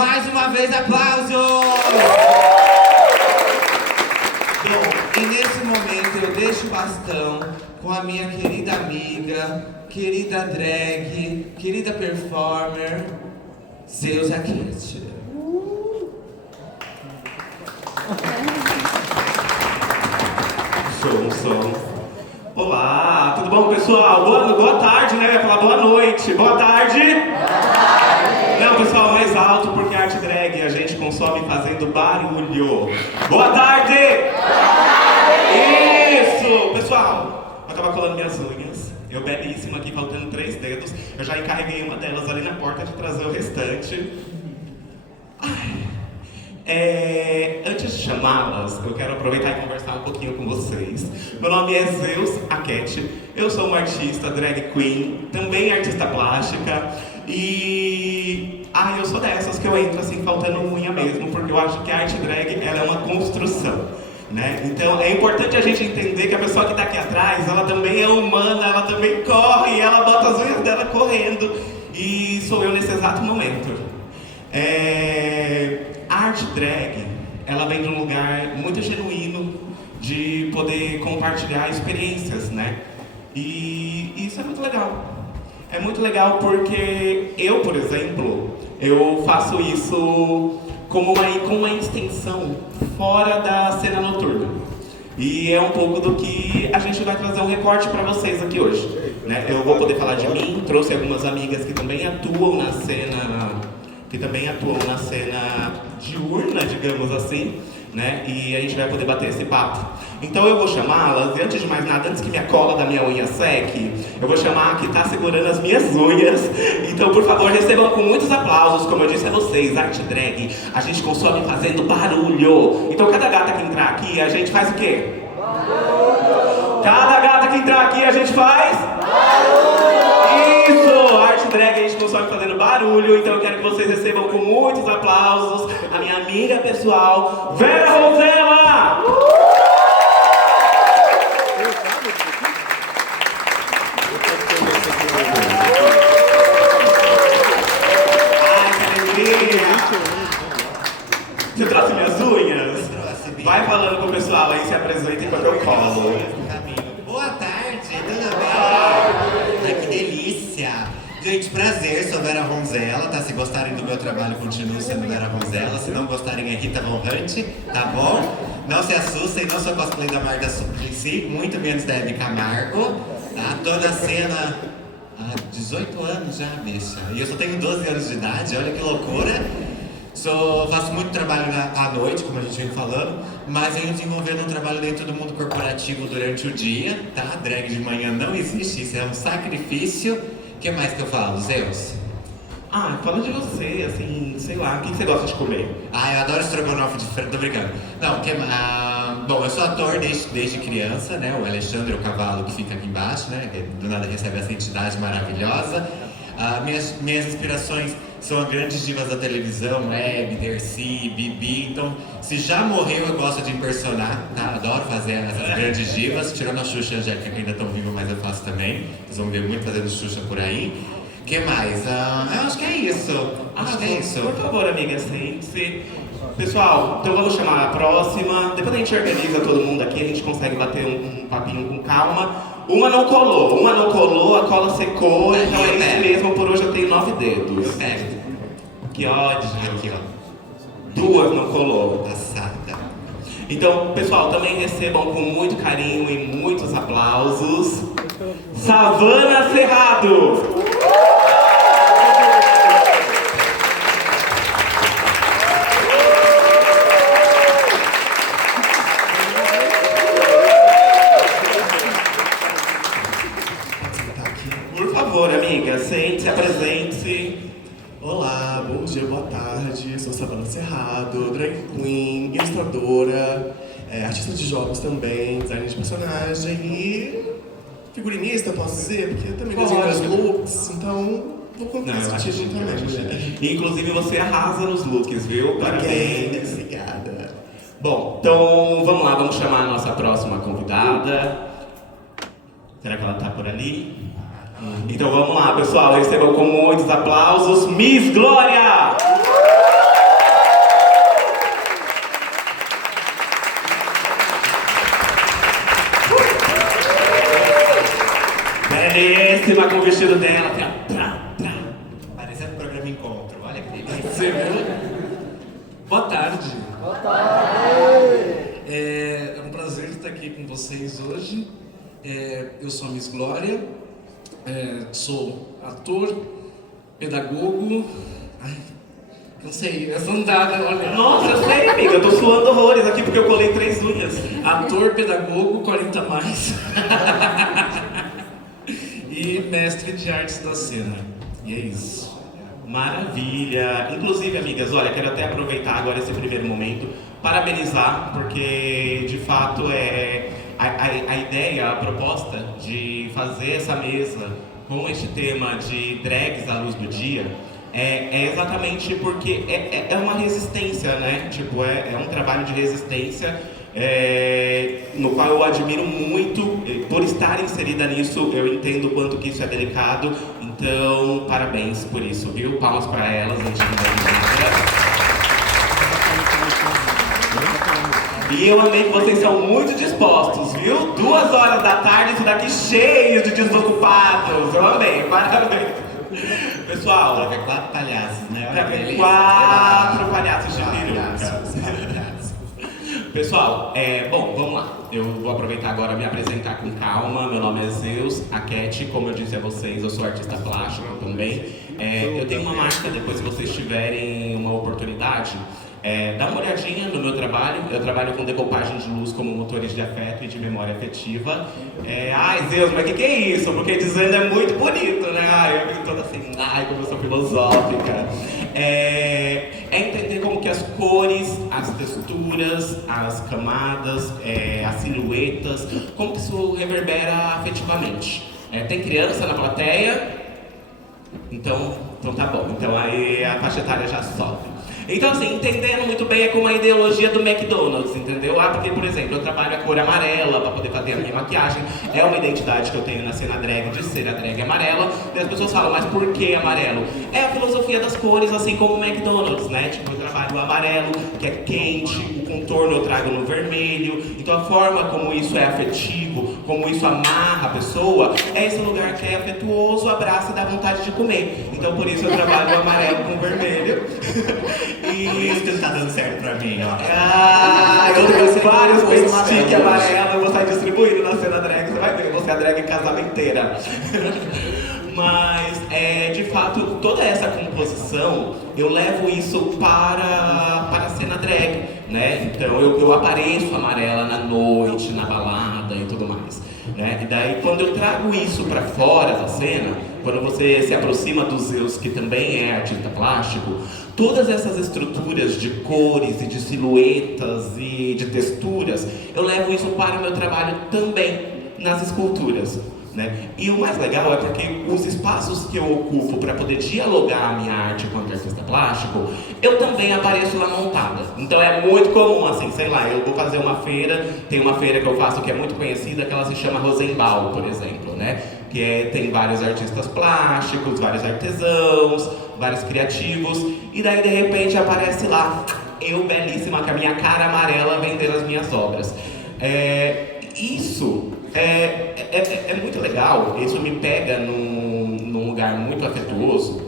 Mais uma vez, aplausos! Bom, e nesse momento eu deixo o bastão com a minha querida amiga, querida drag, querida performer, Zeus Aquete. Som. Olá, tudo bom, pessoal? Boa tarde, né? Eu ia falar boa noite. Boa tarde. Não, pessoal, mais alto, porque arte drag a gente consome fazendo barulho. Boa tarde! Isso! Pessoal, eu tava colando minhas unhas. Eu belíssima aqui, faltando 3 dedos. Eu já encarreguei uma delas ali na porta de trazer o restante. Antes de chamá-las, eu quero aproveitar e conversar um pouquinho com vocês. Meu nome é Zeus Aquete, eu sou uma artista drag queen, também artista plástica e... eu sou dessas que eu entro assim faltando unha mesmo, porque eu acho que a arte drag ela é uma construção, né? Então é importante a gente entender que a pessoa que está aqui atrás, ela também é humana, ela também corre, ela bota as unhas dela correndo e sou eu nesse exato momento. A arte drag, ela vem de um lugar muito genuíno de poder compartilhar experiências, né? E isso é muito legal. É muito legal porque eu, por exemplo, eu faço isso com uma extensão fora da cena noturna. E é um pouco do que a gente vai trazer um recorte para vocês aqui hoje, né? Eu vou poder falar de mim, trouxe algumas amigas que também atuam na cena diurna, digamos assim, né? E a gente vai poder bater esse papo. Então eu vou chamá-las, e antes de mais nada, antes que minha cola da minha unha seque, eu vou chamar a que tá segurando as minhas unhas. Então, por favor, recebam com muitos aplausos, como eu disse a vocês, arte drag, a gente consome fazendo barulho. Então cada gata que entrar aqui, a gente faz o quê? Barulho! Cada gata que entrar aqui, a gente faz? Barulho! Isso! Arte drag a gente consome fazendo barulho, então eu quero que vocês recebam com muitos aplausos a minha amiga pessoal, Vera Rosella! Ai, que alegria! Você trouxe minhas unhas? Trouxe. Vai falando com o pessoal aí, se apresenta enquanto eu colo. Boa tarde, tudo bem? Ai, que delícia! Gente, prazer, sou Vera Ronzella, tá? Se gostarem do meu trabalho, continuo sendo Vera Ronzella. Se não gostarem, é Rita Von Hunt, tá bom? Não se assustem, não sou cosplay da Marta Suplicy, muito menos da Hebe Camargo, tá? Tô na cena há 18 anos já, bicha. E eu só tenho 12 anos de idade, olha que loucura. Faço muito trabalho à noite, como a gente vem falando, mas venho desenvolvendo um trabalho dentro do mundo corporativo durante o dia, tá? Drag de manhã não existe, isso é um sacrifício. O que mais que eu falo, Zeus? Fala de você, assim, sei lá, o que você gosta de comer? Eu adoro estrogonofe de frango, tô brincando. Não, bom, eu sou ator desde criança, né? O Alexandre, o cavalo que fica aqui embaixo, né? Do nada recebe essa entidade maravilhosa. Minhas inspirações são as grandes divas da televisão, Hebe, Dercy, Bibi. Então, se já morreu, eu gosto de impersonar, tá? Adoro fazer essas grandes divas. Tirando a Xuxa e a Angélica, que ainda estão vivas, mas eu faço também. Vocês vão ver muito fazendo Xuxa por aí. O que mais? Eu acho que é isso. Acho que é isso. Por favor, amiga, sente-se. Pessoal, então vamos chamar a próxima. Depois a gente organiza todo mundo aqui, a gente consegue bater um papinho com calma. Uma não colou, a cola secou, então é isso mesmo, por hoje eu tenho 9 dedos. Eu pego. Que ódio. Aqui, ó. 2 não colou. Passada. Então, pessoal, também recebam com muito carinho e muitos aplausos Savana Cerrado! Por favor, amiga, sente-se, apresente-se. Olá, bom dia, boa tarde. Sou Savana Cerrado, drag queen, ilustradora, artista de jogos também, designer de personagem e figurinista, posso dizer, porque eu também desenho meus looks, então vou contar esse tipo também. Inclusive você arrasa nos looks, viu? Parabéns. Obrigada. Bom, então vamos lá, vamos chamar a nossa próxima convidada. Será que ela tá por ali? Então vamos lá, pessoal, recebam com muitos aplausos Miss Glória! belíssima com o vestido dela. Parecendo um programa Encontro, olha que delícia. Você viu? Boa tarde. Boa tarde. É um prazer estar aqui com vocês hoje. Eu sou a Miss Glória, sou ator, pedagogo. Ai, não sei, essa andada, olha. Nossa, eu sei, amiga, eu tô suando horrores aqui porque eu colei 3 unhas. Ator, pedagogo, 40 mais. E mestre de artes da cena. E é isso. Maravilha! Inclusive, amigas, olha, quero até aproveitar agora esse primeiro momento, parabenizar, porque de fato a ideia, a proposta de fazer essa mesa com este tema de drags à luz do dia é exatamente porque é uma resistência, né? Tipo, é um trabalho de resistência no qual eu admiro muito. Por estar inserida nisso, eu entendo o quanto que isso é delicado. Então, parabéns por isso, viu? Palmas para elas, antes de E eu amei que vocês são muito dispostos, viu? 2 horas da tarde, isso daqui cheio de desocupados. Eu amei, parabéns. Pessoal, Vai ver 4 palhaços, né? Olha que delícia. 4 palhaços de peruca. Palhaços. Pessoal, bom, vamos lá. Eu vou aproveitar agora e me apresentar com calma. Meu nome é Zeus, a Cat, como eu disse a vocês, eu sou artista plástico também. Eu tenho uma marca, depois se vocês tiverem uma oportunidade, dá uma olhadinha no meu trabalho. Eu trabalho com decopagem de luz como motores de afeto e de memória afetiva. Ai, Zeus, mas que é isso? Porque dizendo é muito bonito, né? Ai, eu fico toda assim, ai, como eu sou filosófica. Entender como que as cores, as texturas, as camadas, as silhuetas, como que isso reverbera afetivamente. Tem criança na plateia? Então tá bom. Então aí a faixa etária já sobe. Então assim, entendendo muito bem é como a ideologia do McDonald's, entendeu? Porque, por exemplo, eu trabalho a cor amarela para poder fazer a minha maquiagem. É uma identidade que eu tenho na cena drag, de ser a drag amarela. E as pessoas falam, mas por que amarelo? É a filosofia das cores, assim como o McDonald's, né? Tipo, eu trabalho o amarelo, que é quente, o contorno eu trago no vermelho. Então a forma como isso é afetivo, como isso amarra a pessoa, é esse lugar que é afetuoso, abraça e dá vontade de comer. Então por isso eu trabalho o amarelo com o vermelho. Por isso que não tá dando certo pra mim, ó. Eu tenho vários stick amarelo, eu vou sair distribuindo na cena drag, você vai ver, eu vou ser a drag casamenteira. Mas, de fato, toda essa composição, eu levo isso para a cena drag, né? Então eu apareço amarela na noite, na balada e tudo mais, né? E daí, quando eu trago isso para fora da cena, quando você se aproxima dos Zeus, que também é artista plástico, todas essas estruturas de cores e de silhuetas e de texturas, eu levo isso para o meu trabalho também nas esculturas, né? E o mais legal é porque os espaços que eu ocupo para poder dialogar a minha arte com o artista plástico, eu também apareço lá montada. Então é muito comum, assim, sei lá, eu vou fazer uma feira, tem uma feira que eu faço que é muito conhecida, que ela se chama Rosenbaum, por exemplo, né? Que tem vários artistas plásticos, vários artesãos, vários criativos, e daí de repente aparece lá, eu belíssima, com a minha cara amarela vendendo as minhas obras. Isso é muito legal, isso me pega num lugar muito afetuoso,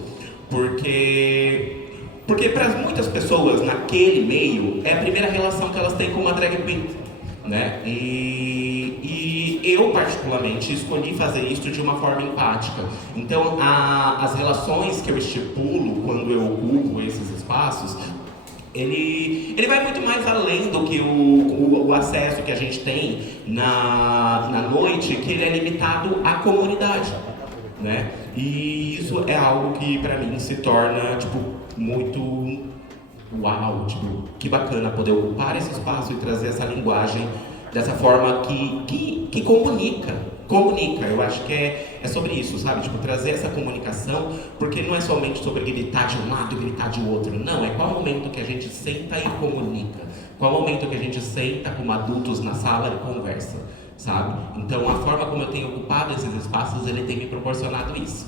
porque para muitas pessoas naquele meio é a primeira relação que elas têm com uma drag queen, né? E eu particularmente escolhi fazer isso de uma forma empática. Então as relações que eu estipulo quando eu ocupo esses espaços, ele vai muito mais além do que o acesso que a gente tem na noite, que ele é limitado à comunidade, né? E isso é algo que pra mim se torna, tipo, muito uau, tipo, que bacana poder ocupar esse espaço e trazer essa linguagem dessa forma que comunica. Eu acho que é sobre isso, sabe? Tipo, trazer essa comunicação, porque não é somente sobre gritar de um lado e gritar de outro. Não, é qual o momento que a gente senta e comunica. Qual o momento que a gente senta como adultos na sala e conversa, sabe? Então, a forma como eu tenho ocupado esses espaços, ele tem me proporcionado isso.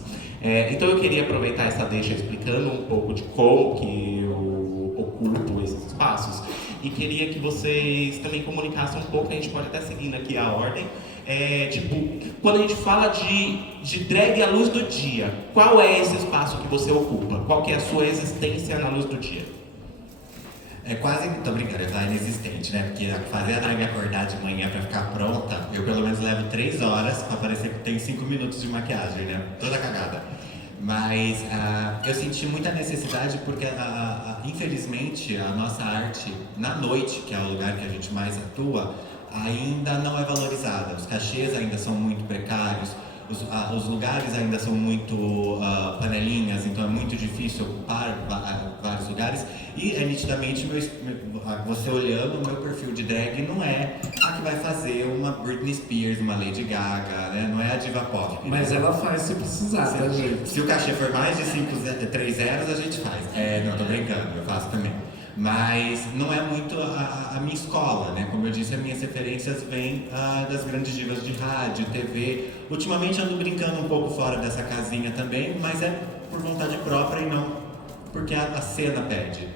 Então, eu queria aproveitar essa deixa explicando um pouco de como que eu ocupo esses espaços. E queria que vocês também comunicassem um pouco, a gente pode até seguindo aqui a ordem, Tipo, quando a gente fala de drag à luz do dia, qual é esse espaço que você ocupa? Qual que é a sua existência na luz do dia? É quase, tô brincando, eu falo inexistente, né? Porque fazer a drag acordar de manhã pra ficar pronta, eu pelo menos levo 3 horas pra parecer que tem 5 minutos de maquiagem, né? Toda cagada. Mas eu senti muita necessidade porque, infelizmente, a nossa arte na noite, que é o lugar que a gente mais atua, ainda não é valorizada. Os cachês ainda são muito precários, os lugares ainda são muito panelinhas, então é muito difícil ocupar vários lugares. E nitidamente, você olhando, o meu perfil de drag não é a que vai fazer uma Britney Spears, uma Lady Gaga, né? Não é a diva pop. Mas ela faz se precisar, tá, gente? Se o cachê for mais de 3 zeros, a gente faz. Não, tô brincando, eu faço também. Mas não é muito a minha escola, né? Como eu disse, as minhas referências vêm das grandes divas de rádio, TV. Ultimamente ando brincando um pouco fora dessa casinha também, mas é por vontade própria e não porque a cena pede.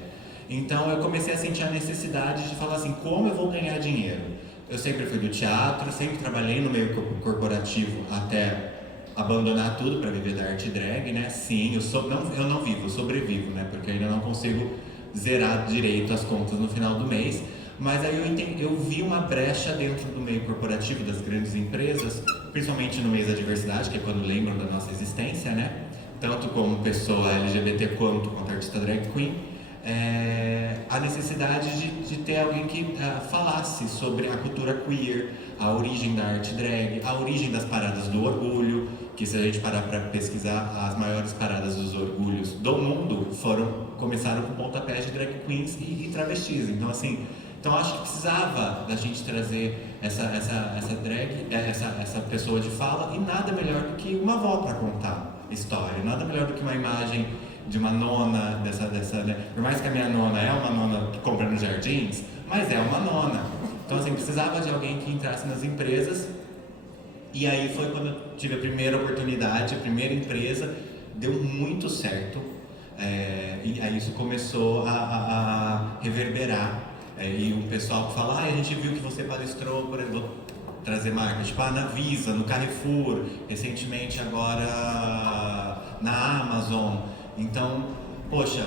Então eu comecei a sentir a necessidade de falar assim, como eu vou ganhar dinheiro? Eu sempre fui do teatro, sempre trabalhei no meio corporativo até abandonar tudo para viver da arte drag, né? Sim, eu não vivo, eu sobrevivo, né? Porque eu ainda não consigo zerar direito as contas no final do mês. Mas aí eu vi uma brecha dentro do meio corporativo das grandes empresas, principalmente no mês da diversidade, que é quando lembram da nossa existência, né? Tanto como pessoa LGBT quanto artista drag queen. A necessidade de ter alguém que falasse sobre a cultura queer, a origem da arte drag, a origem das paradas do orgulho, que se a gente parar para pesquisar, as maiores paradas dos orgulhos do mundo começaram com pontapés de drag queens e travestis. Então assim, acho que precisava da gente trazer essa drag, essa pessoa de fala, e nada melhor do que uma avó para contar história, nada melhor do que uma imagem de uma nona, né? Por mais que a minha nona é uma nona que compra nos jardins, mas é uma nona. Então assim, precisava de alguém que entrasse nas empresas. E aí foi quando eu tive a primeira oportunidade, a primeira empresa, deu muito certo. E aí isso começou a reverberar. E o pessoal que fala, a gente viu que você palestrou, por exemplo, vou trazer marcas, tipo na Visa, no Carrefour, recentemente agora na Amazon. Então, poxa,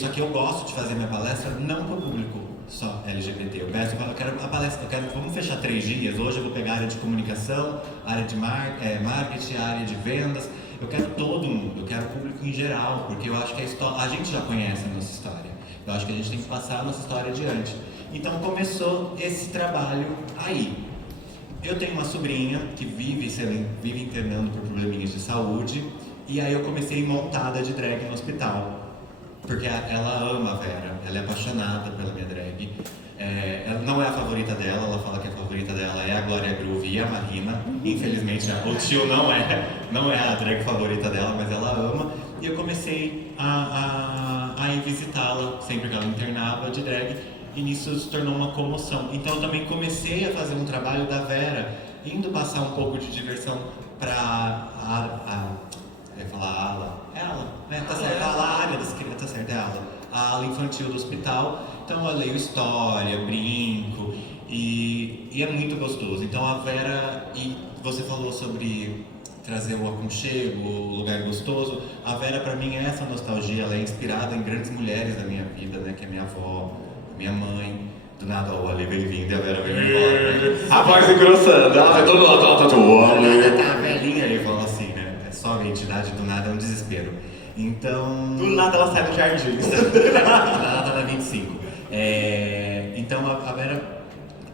só que eu gosto de fazer minha palestra não para o público só LGBT. Eu quero a palestra, vamos fechar 3 dias. Hoje eu vou pegar a área de comunicação, área de marketing, área de vendas. Eu quero todo mundo, eu quero o público em geral, porque eu acho que a gente já conhece a nossa história. Eu acho que a gente tem que passar a nossa história adiante. Então começou esse trabalho aí. Eu tenho uma sobrinha que vive internando por probleminhas de saúde. E aí eu comecei montada de drag no hospital. Porque ela ama a Vera, ela é apaixonada pela minha drag. Ela não é a favorita dela, ela fala que a favorita dela é a Glória Groove e a Marina. Infelizmente o tio não é a drag favorita dela, mas ela ama. E eu comecei a ir visitá-la sempre que ela internava de drag. E nisso se tornou uma comoção. Então eu também comecei a fazer um trabalho da Vera, indo passar um pouco de diversão para a ala, tá certo, a área das crianças, tá certo, a ala infantil do hospital. Então eu leio história, brinco e é muito gostoso. Então a Vera, e você falou sobre trazer o aconchego, o lugar gostoso. A Vera pra mim é essa nostalgia, ela é inspirada em grandes mulheres da minha vida, né, que é minha avó, minha mãe. Do nada o Ale veio vindo e a Vera veio embora, né? A voz engrossando, ela vai todo lado, tá a velhinha aí falou assim, né? É só a entidade, do nada é um desespero. Então... Do nada ela sai do jardim. Do nada tá na 25. Então a Vera,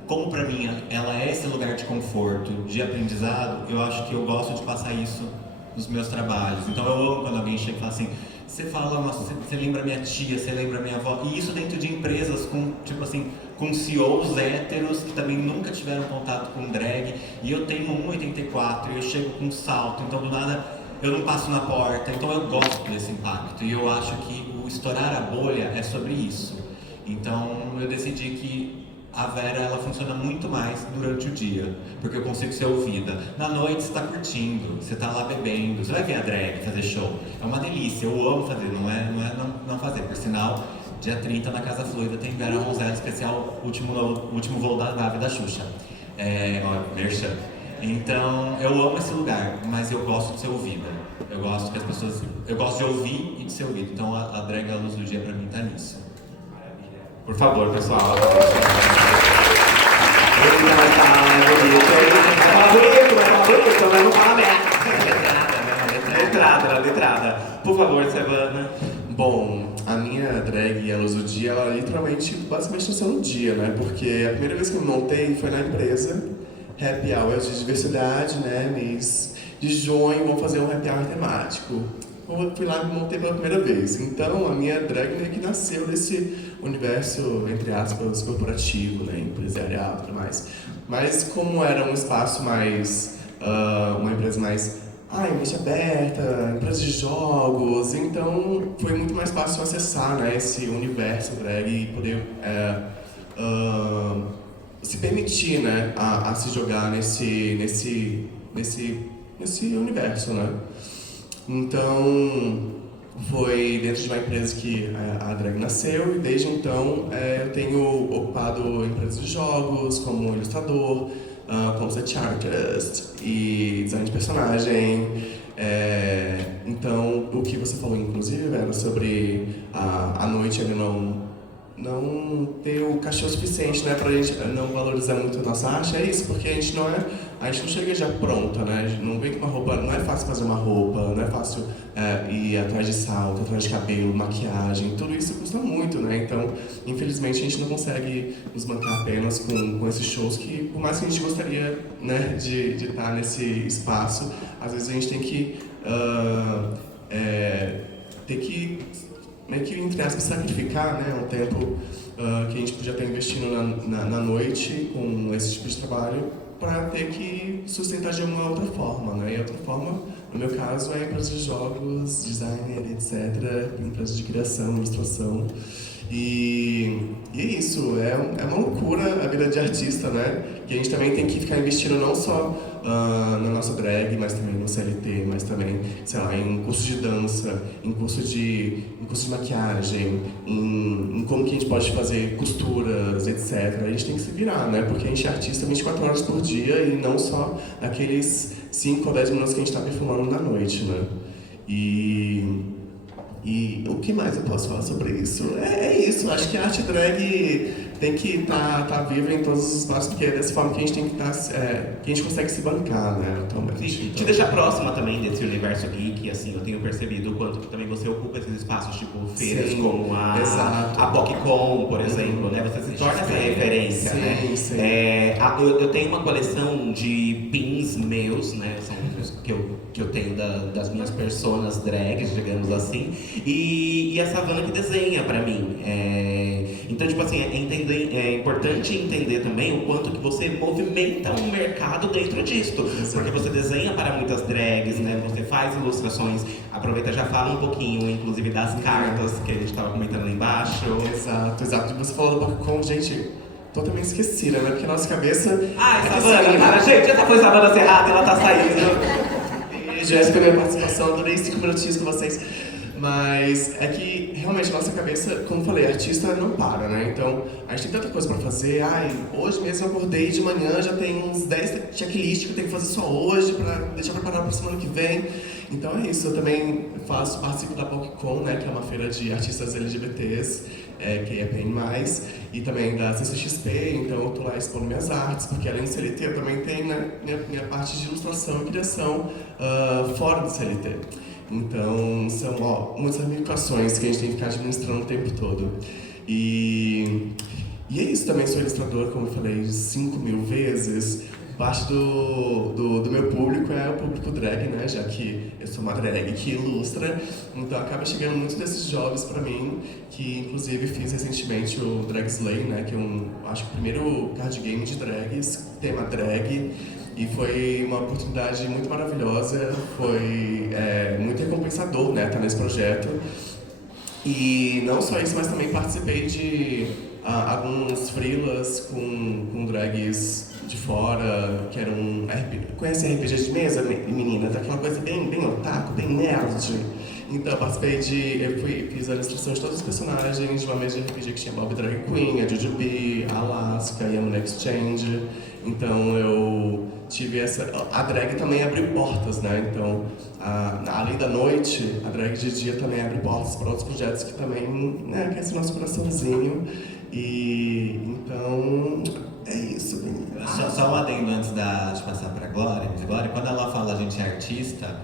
como pra mim ela é esse lugar de conforto, de aprendizado, eu acho que eu gosto de passar isso nos meus trabalhos. Então eu amo quando alguém chega e fala assim, você lembra minha tia, você lembra minha avó, e isso dentro de empresas com, tipo assim, com CEOs héteros que também nunca tiveram contato com drag, e eu tenho 1,84 e eu chego com um salto, então do nada eu não passo na porta, então eu gosto desse impacto, e eu acho que o estourar a bolha é sobre isso. Então eu decidi que a Vera, ela funciona muito mais durante o dia, porque eu consigo ser ouvida. Na noite você tá curtindo, você tá lá bebendo, você vai ver a drag fazer show. É uma delícia, eu amo fazer, não fazer. Por sinal, dia 30 na Casa Fluida tem Vera Ronzella especial, último voo da nave da Xuxa. Ó, merchan. Então, eu amo esse lugar, mas eu gosto de ser ouvida. Eu gosto que as pessoas... Eu gosto de ouvir e de ser ouvido. Então, a drag A Luz do Dia pra mim tá nisso. Por favor, pessoal. Vai falar bonito, mas não fala merda. Letrada. Por favor, Savana. Bom, a minha drag A Luz do Dia, ela literalmente, basicamente nasceu no dia, né? Porque a primeira vez que eu me montei foi na empresa, Happy Hour de diversidade, né? Mês de junho, vamos fazer um Happy Hour temático. Eu fui lá e me montei pela primeira vez. Então, a minha drag meio que nasceu desse universo, entre aspas, corporativo, né? Empresarial e tudo mais. Mas como era um espaço mais... uma empresa mais... ambiente aberta, empresa de jogos, então foi muito mais fácil acessar, né, esse universo drag e poder se permitir, né, a se jogar nesse universo, né. Então foi dentro de uma empresa que a drag nasceu e desde então eu tenho ocupado empresas de jogos como ilustrador, concept artist e design de personagem. Então, o que você falou, inclusive, era sobre a noite ele não ter o cachê suficiente, né, pra gente não valorizar muito a nossa arte, é isso, porque a gente não chega já pronta, né, não vem com uma roupa, não é fácil fazer uma roupa, não é fácil ir atrás de salto, atrás de cabelo, maquiagem, tudo isso custa muito, né, então, infelizmente, a gente não consegue nos manter apenas com esses shows que, por mais que a gente gostaria, né, de estar nesse espaço, às vezes a gente tem que meio que, entre aspas, sacrificar, né, um tempo que a gente podia estar investindo na noite com esse tipo de trabalho para ter que sustentar de uma outra forma, né, e a outra forma, no meu caso, é empresa de jogos, designer, etc., empresa de criação, ilustração, e é isso, é uma loucura a vida de artista, né, que a gente também tem que ficar investindo não só na nossa drag, mas também no CLT, mas também, sei lá, em curso de dança, em curso de maquiagem, em como que a gente pode fazer costuras, etc. A gente tem que se virar, né? Porque a gente é artista 24 horas por dia e não só aqueles 5 ou 10 minutos que a gente está perfumando na noite, né? E o que mais eu posso falar sobre isso? É isso, acho que a arte drag tem que tá viva em todos os espaços, porque é dessa forma que a gente tem que que a gente consegue se bancar, né, atualmente. Sim, te deixar próxima também desse universo geek, assim, eu tenho percebido o quanto que também você ocupa esses espaços, tipo feiras como a PocCon, por exemplo, né? Você se torna essa referência, né? Sim. Eu tenho uma coleção de pins meus, né? São os que eu tenho das minhas personas drags, digamos assim, e a Savana que desenha pra mim. Então, tipo assim, é importante entender também o quanto que você movimenta um mercado dentro disto. Porque você desenha para muitas drags, né? Você faz ilustrações. Aproveita, já fala um pouquinho, inclusive, das cartas que a gente estava comentando lá embaixo. Exato. Você falou do PocCon, gente, totalmente esquecida, né? Porque a nossa cabeça... Ai, Savana, cara, gente, essa foi Savana Cerrada e ela tá saindo. Jéssica, minha participação, adorei 5 minutinhos com vocês. Mas é que realmente a nossa cabeça, como eu falei, artista não para, né? Então a gente tem tanta coisa pra fazer. Hoje mesmo eu acordei de manhã, já tem uns 10 checklists que eu tenho que fazer só hoje pra deixar preparado pra semana que vem. Então é isso, eu também participo da PocCon, né? Que é uma feira de artistas LGBTs, que é bem mais, e também da CCXP, então eu tô lá expondo minhas artes, porque além do CLT eu também tenho, né, minha parte de ilustração e criação fora do CLT. Então, são muitas ramificações que a gente tem que ficar administrando o tempo todo. E é isso, também sou ilustrador, como eu falei, 5.000 vezes. Parte do meu público é o público drag, né? Já que eu sou uma drag que ilustra. Então acaba chegando muito desses jogos pra mim, que inclusive fiz recentemente o Drag Slay, né? Que é acho que o primeiro card game de drags, tema drag. E foi uma oportunidade muito maravilhosa, foi muito recompensador, né, estar nesse projeto. E não só isso, mas também participei de alguns freelas com drags de fora, que era um RPG. Conhece RPG de mesa, meninas? Aquela coisa bem otaku, bem nerd. Então eu participei fiz a ilustração de todos os personagens de uma mesa de RPG que tinha Bob Drag Queen, a Jujubee, a Alaska e a Moon Exchange. Então eu tive a drag também abriu portas, né? Então, além da noite, a drag de dia também abre portas para outros projetos que também, né, aquecem nosso coraçãozinho. E então, é isso, menina. Só um adendo antes de passar para a Glória. Glória, quando ela fala a gente é artista,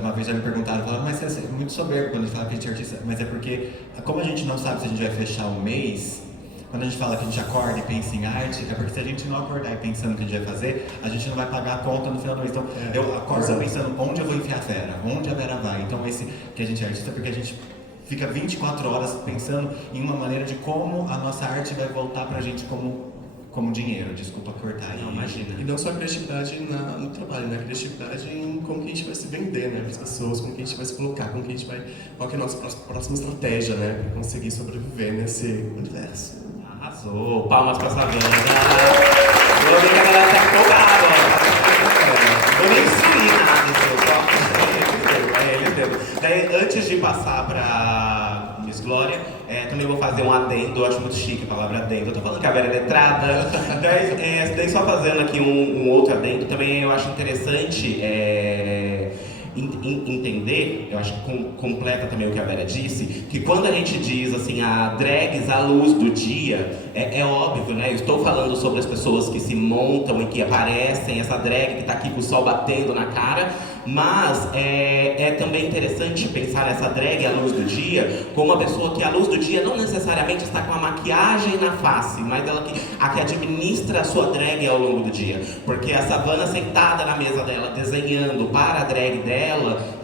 uma vez já me perguntaram, falaram, mas você é muito soberbo quando a gente fala que a gente é artista. Mas é porque, como a gente não sabe se a gente vai fechar um mês, quando a gente fala que a gente acorda e pensa em arte, é porque se a gente não acordar e pensando no que a gente vai fazer, a gente não vai pagar a conta no final do mês. Então, eu acordo pensando onde eu vou enfiar a Vera, onde a Vera vai. Então, esse que a gente é artista, porque a gente fica 24 horas pensando em uma maneira de como a nossa arte vai voltar pra gente como dinheiro. Desculpa cortar aí. Não, imagina. E não só a criatividade no trabalho, né? A criatividade em como que a gente vai se vender, né? Para as pessoas, como que a gente vai se colocar, como que a gente vai... Qual que é a nossa próxima estratégia, né? Para conseguir sobreviver nesse universo. Arrasou. Palmas pra essa banda. Vou ver que a galera tá empolgada, ó. Vou nem destruir nada, seu. Daí, antes de passar pra Miss Glória, também vou fazer um adendo. Eu acho muito chique a palavra adendo. Eu tô falando que a Vera é letrada. Daí só fazendo aqui um outro adendo, também eu acho interessante entender, eu acho que completa também o que a Vera disse, que quando a gente diz assim, a drags à luz do dia, é óbvio, né? Eu estou falando sobre as pessoas que se montam e que aparecem, essa drag que está aqui com o sol batendo na cara, mas é também interessante pensar essa drag à luz do dia como uma pessoa que à luz do dia não necessariamente está com a maquiagem na face, mas a que administra a sua drag ao longo do dia. Porque a Savana sentada na mesa dela, desenhando para a drag dela,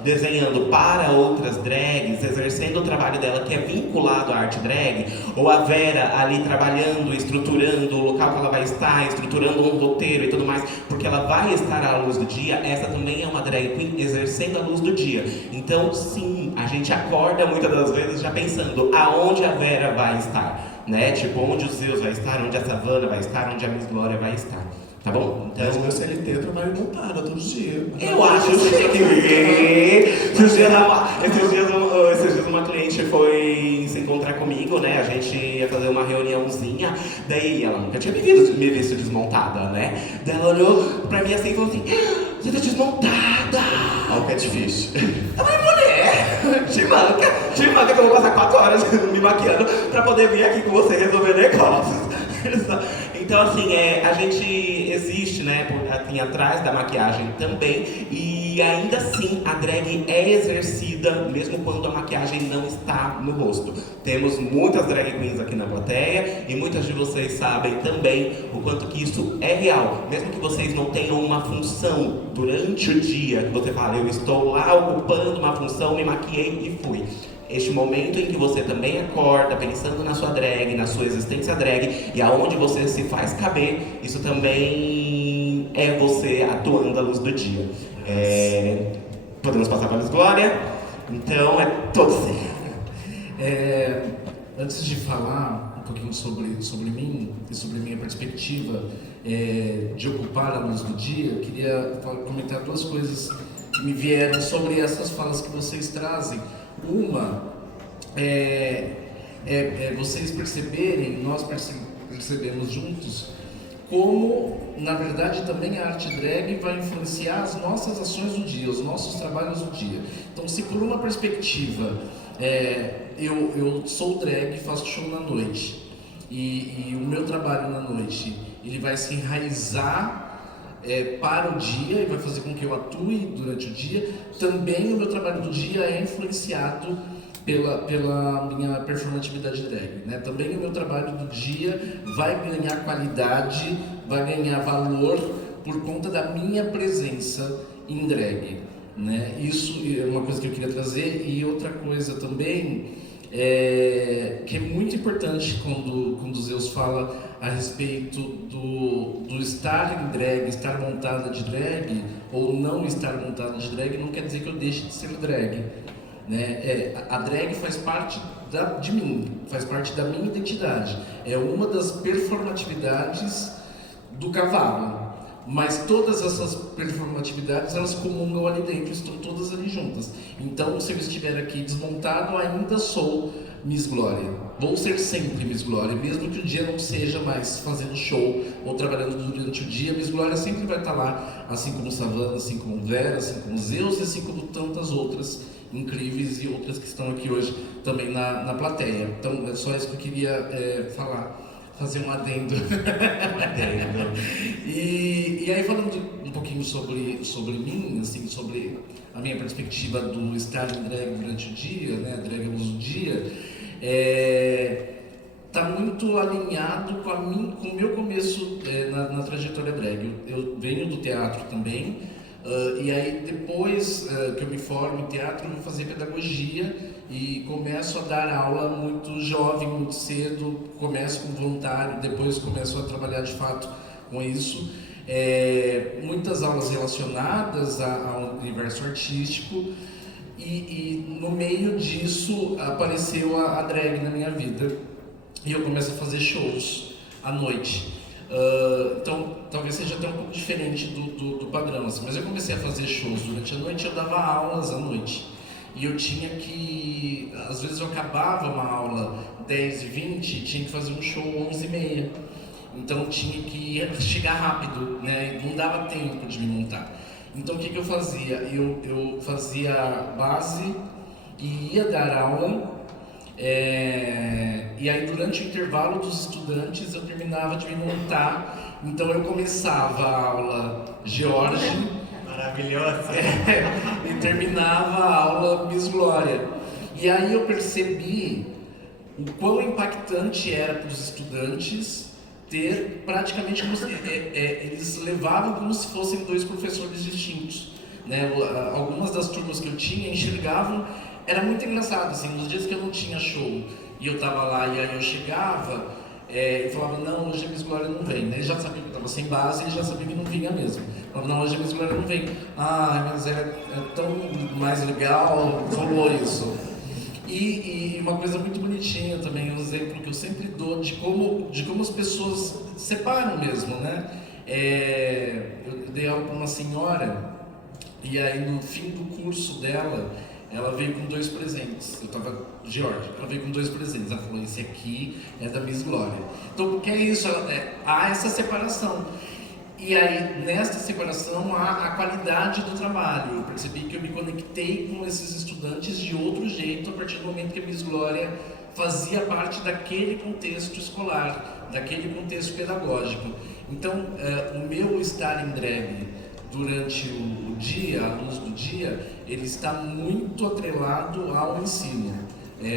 desenhando para outras drags, exercendo o trabalho dela que é vinculado à arte drag, ou a Vera ali trabalhando, estruturando o local que ela vai estar, estruturando um roteiro e tudo mais, porque ela vai estar à luz do dia, essa também é uma drag queen exercendo a luz do dia. Então, sim, a gente acorda muitas das vezes já pensando aonde a Vera vai estar, né? Tipo, onde o Zeus vai estar, onde a Savana vai estar, onde a Miss Glória vai estar. Tá bom? Então, mas meu CLT eu trabalho montada todo dia. Eu acho chique. Esses dias uma cliente foi se encontrar comigo, né? A gente ia fazer uma reuniãozinha. Daí ela nunca tinha me visto desmontada, né? Daí ela olhou pra mim assim e falou assim: você tá desmontada! Ao catfish. Eu falei, mulher, te manca que eu vou passar 4 horas me maquiando pra poder vir aqui com você resolver negócios. Então, assim, a gente existe, né, assim, atrás da maquiagem também, e ainda assim a drag é exercida mesmo quando a maquiagem não está no rosto. Temos muitas drag queens aqui na plateia e muitas de vocês sabem também o quanto que isso é real. Mesmo que vocês não tenham uma função durante o dia, que você fala, eu estou lá ocupando uma função, me maquiei e fui. Este momento em que você também acorda pensando na sua drag, na sua existência drag e aonde você se faz caber, isso também é você atuando à luz do dia. Podemos passar para a Miss Glória? Então é todo certo. Antes de falar um pouquinho sobre mim e sobre minha perspectiva de ocupar a luz do dia, eu queria comentar 2 coisas que me vieram sobre essas falas que vocês trazem. Uma vocês perceberem, nós percebemos juntos, como, na verdade, também a arte drag vai influenciar as nossas ações do dia, os nossos trabalhos do dia. Então, se por uma perspectiva, eu sou drag, faço show na noite, e o meu trabalho na noite, ele vai se enraizar para o dia e vai fazer com que eu atue durante o dia. Também o meu trabalho do dia é influenciado pela minha performatividade drag, né? Também o meu trabalho do dia vai ganhar qualidade, vai ganhar valor por conta da minha presença em drag, né? Isso é uma coisa que eu queria trazer. E outra coisa também que é muito importante quando Zeus fala a respeito do estar em drag, estar montada de drag ou não estar montada de drag, não quer dizer que eu deixe de ser drag, né? A drag faz parte de mim, faz parte da minha identidade. É uma das performatividades do cavalo. Mas todas essas performatividades, elas comungam ali dentro, estão todas ali juntas. Então, se eu estiver aqui desmontado, ainda sou Miss Glória. Vou ser sempre Miss Glória, mesmo que o dia não seja mais fazendo show ou trabalhando durante o dia. Miss Glória sempre vai estar lá, assim como Savana, assim como Vera, assim como Zeus, assim como tantas outras incríveis e outras que estão aqui hoje também na plateia. Então, é só isso que eu queria falar. Fazer um adendo. E aí, falando um pouquinho sobre mim, assim, sobre a minha perspectiva do estar em drag durante o dia, né, drag à luz do dia, tá muito alinhado com o meu começo na trajetória drag. Eu venho do teatro também, e aí depois que eu me formo em teatro, eu vou fazer pedagogia e começo a dar aula muito jovem, muito cedo, começo com voluntário, depois começo a trabalhar de fato com isso. Muitas aulas relacionadas ao universo artístico e no meio disso apareceu a drag na minha vida e eu começo a fazer shows à noite. Então talvez seja até um pouco diferente do padrão, assim, mas eu comecei a fazer shows durante a noite e eu dava aulas à noite. E eu tinha que, às vezes eu acabava uma aula 10h20 e tinha que fazer um show 11h30. Então tinha que chegar rápido, né? Não dava tempo de me montar. Então o que eu fazia? Eu fazia base e ia dar aula. E aí durante o intervalo dos estudantes eu terminava de me montar. Então eu começava a aula George. Maravilhosa! E terminava a aula Miss Glória. E aí eu percebi o quão impactante era para os estudantes ter praticamente como se, eles levavam como se fossem dois professores distintos, né? Algumas das turmas que eu tinha enxergavam, era muito engraçado, assim, nos dias que eu não tinha show e eu tava lá e aí eu chegava e falava, não, hoje a Miss Glória não vem, né? Eles já sabiam que eu tava sem base e já sabiam que não vinha mesmo. Falava, não, hoje a Miss Glória não vem. Ah, mas é tão mais legal, rolou isso. E uma coisa muito bonitinha também, um exemplo que eu sempre dou de como as pessoas separam mesmo, né? Eu dei aula para uma senhora e aí no fim do curso dela, ela veio com 2 presentes. Eu estava George, ela veio com 2 presentes. Ela falou, esse aqui é da Miss Glória. Então, porque é isso, há essa separação. E aí, nesta separação, há a qualidade do trabalho. Eu percebi que eu me conectei com esses estudantes de outro jeito a partir do momento que a Miss Glória fazia parte daquele contexto escolar, daquele contexto pedagógico. Então, o meu estar em drag durante o dia, à luz do dia, ele está muito atrelado ao ensino.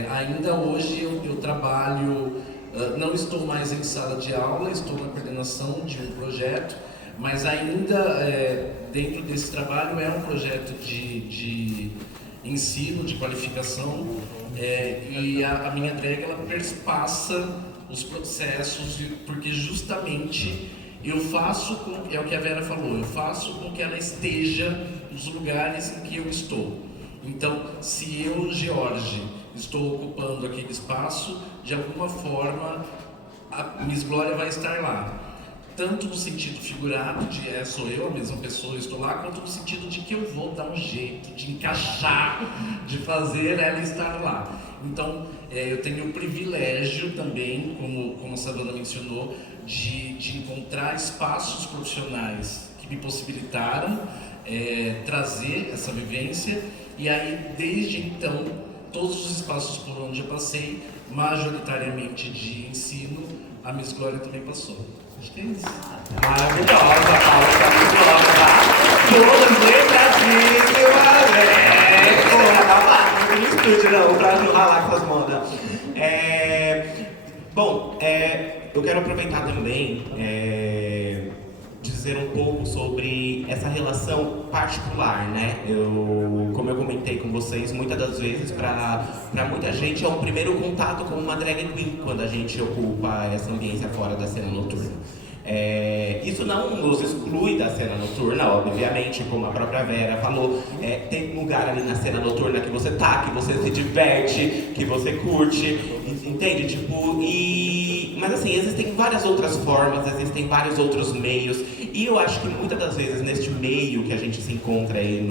Ainda hoje eu trabalho, não estou mais em sala de aula, estou na coordenação de um projeto, mas ainda dentro desse trabalho é um projeto de ensino, de qualificação, e a minha drag ela perpassa os processos, porque justamente eu faço é o que a Vera falou, eu faço com que ela esteja nos lugares em que eu estou. Então, se eu, George, estou ocupando aquele espaço, de alguma forma a Miss Glória vai estar lá. Tanto no sentido figurado, de sou eu a mesma pessoa, estou lá, quanto no sentido de que eu vou dar um jeito de encaixar, de fazer ela estar lá. Então, eu tenho o privilégio também, como a Savana mencionou, de encontrar espaços profissionais que me possibilitaram trazer essa vivência. E aí, desde então, todos os espaços por onde eu passei, majoritariamente de ensino, a Miss Glória também passou. Acho que é isso. Maravilhosa, Paula, tá muito louca, tá? Todas lembradíssimas, Pô, babado, não tem estúdio não, pra não ralar com as modas. Bom, eu quero aproveitar também, dizer um pouco sobre essa relação particular, né? Como eu comentei com vocês, muitas das vezes, para muita gente, é um primeiro contato com uma drag queen, quando a gente ocupa essa ambiência fora da cena noturna. Isso não nos exclui da cena noturna, obviamente, como a própria Vera falou. Tem lugar ali na cena noturna que você tá, que você se diverte, que você curte, entende? Tipo, mas assim, existem várias outras formas, existem vários outros meios. E eu acho que muitas das vezes neste meio que a gente se encontra aí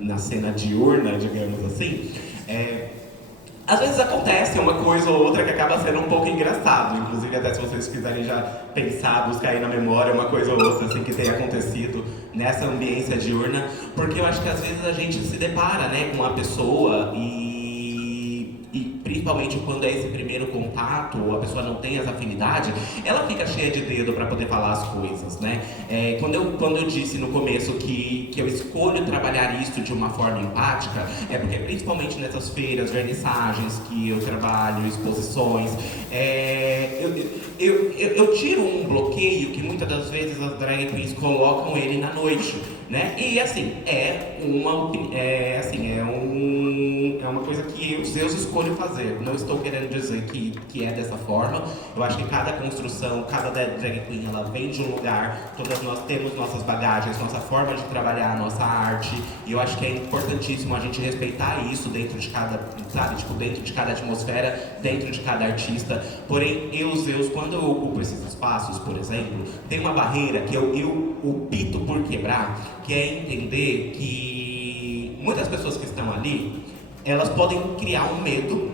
na cena diurna, digamos assim, às vezes acontece uma coisa ou outra que acaba sendo um pouco engraçado. Inclusive, até se vocês quiserem já pensar, buscar aí na memória uma coisa ou outra assim, que tenha acontecido nessa ambiência diurna. Porque eu acho que às vezes a gente se depara, né, com uma pessoa e principalmente quando é esse primeiro contato, ou a pessoa não tem essa afinidade, ela fica cheia de dedo para poder falar as coisas, né? Quando eu disse no começo que eu escolho trabalhar isso de uma forma empática, é porque principalmente nessas feiras, vernissagens que eu trabalho, exposições, eu tiro um bloqueio que muitas das vezes as drag queens colocam ele na noite, né? E assim, é uma coisa que eu escolho fazer. Não estou querendo dizer que é dessa forma. Eu acho que cada construção, cada drag queen, ela vem de um lugar. Todas nós temos nossas bagagens, nossa forma de trabalhar, nossa arte. E eu acho que é importantíssimo a gente respeitar isso dentro de cada, sabe? Tipo, dentro de cada atmosfera, dentro de cada artista. Porém, quando eu ocupo esses espaços, por exemplo, tem uma barreira que eu opto por quebrar, que é entender que muitas pessoas que estão ali, elas podem criar um medo,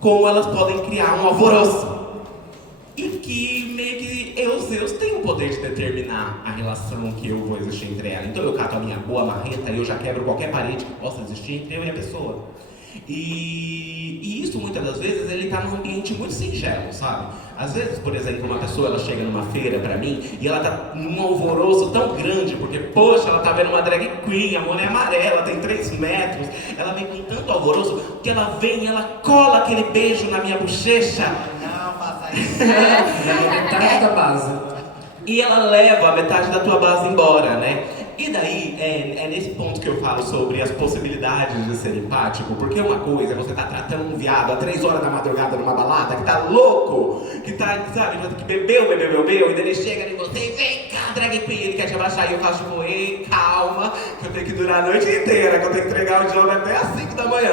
como elas podem criar um alvoroço. E que meio que Zeus tem o poder de determinar a relação que eu vou existir entre elas. Então eu cato a minha boa marreta e eu já quebro qualquer parede que possa existir entre eu e a pessoa. E isso muitas das vezes ele tá num ambiente muito singelo, sabe? Às vezes, por exemplo, uma pessoa ela chega numa feira pra mim e ela tá num alvoroço tão grande, porque, poxa, ela tá vendo uma drag queen, a mulher é amarela, tem 3 metros, ela vem com tanto alvoroço que ela vem e ela cola aquele beijo na minha bochecha. Não, faça isso. Metade da base. E ela leva a metade da tua base embora, né? E daí, é nesse ponto que eu falo sobre as possibilidades de ser empático, porque uma coisa é você tá tratando um viado às 3 horas da madrugada numa balada, que tá louco, que tá, sabe, que bebeu, e daí ele chega em você e vem cá, drag queen, ele quer te abaixar, e eu faço tipo, ei, calma, que eu tenho que durar a noite inteira, que eu tenho que entregar o jogo até às 5 da manhã.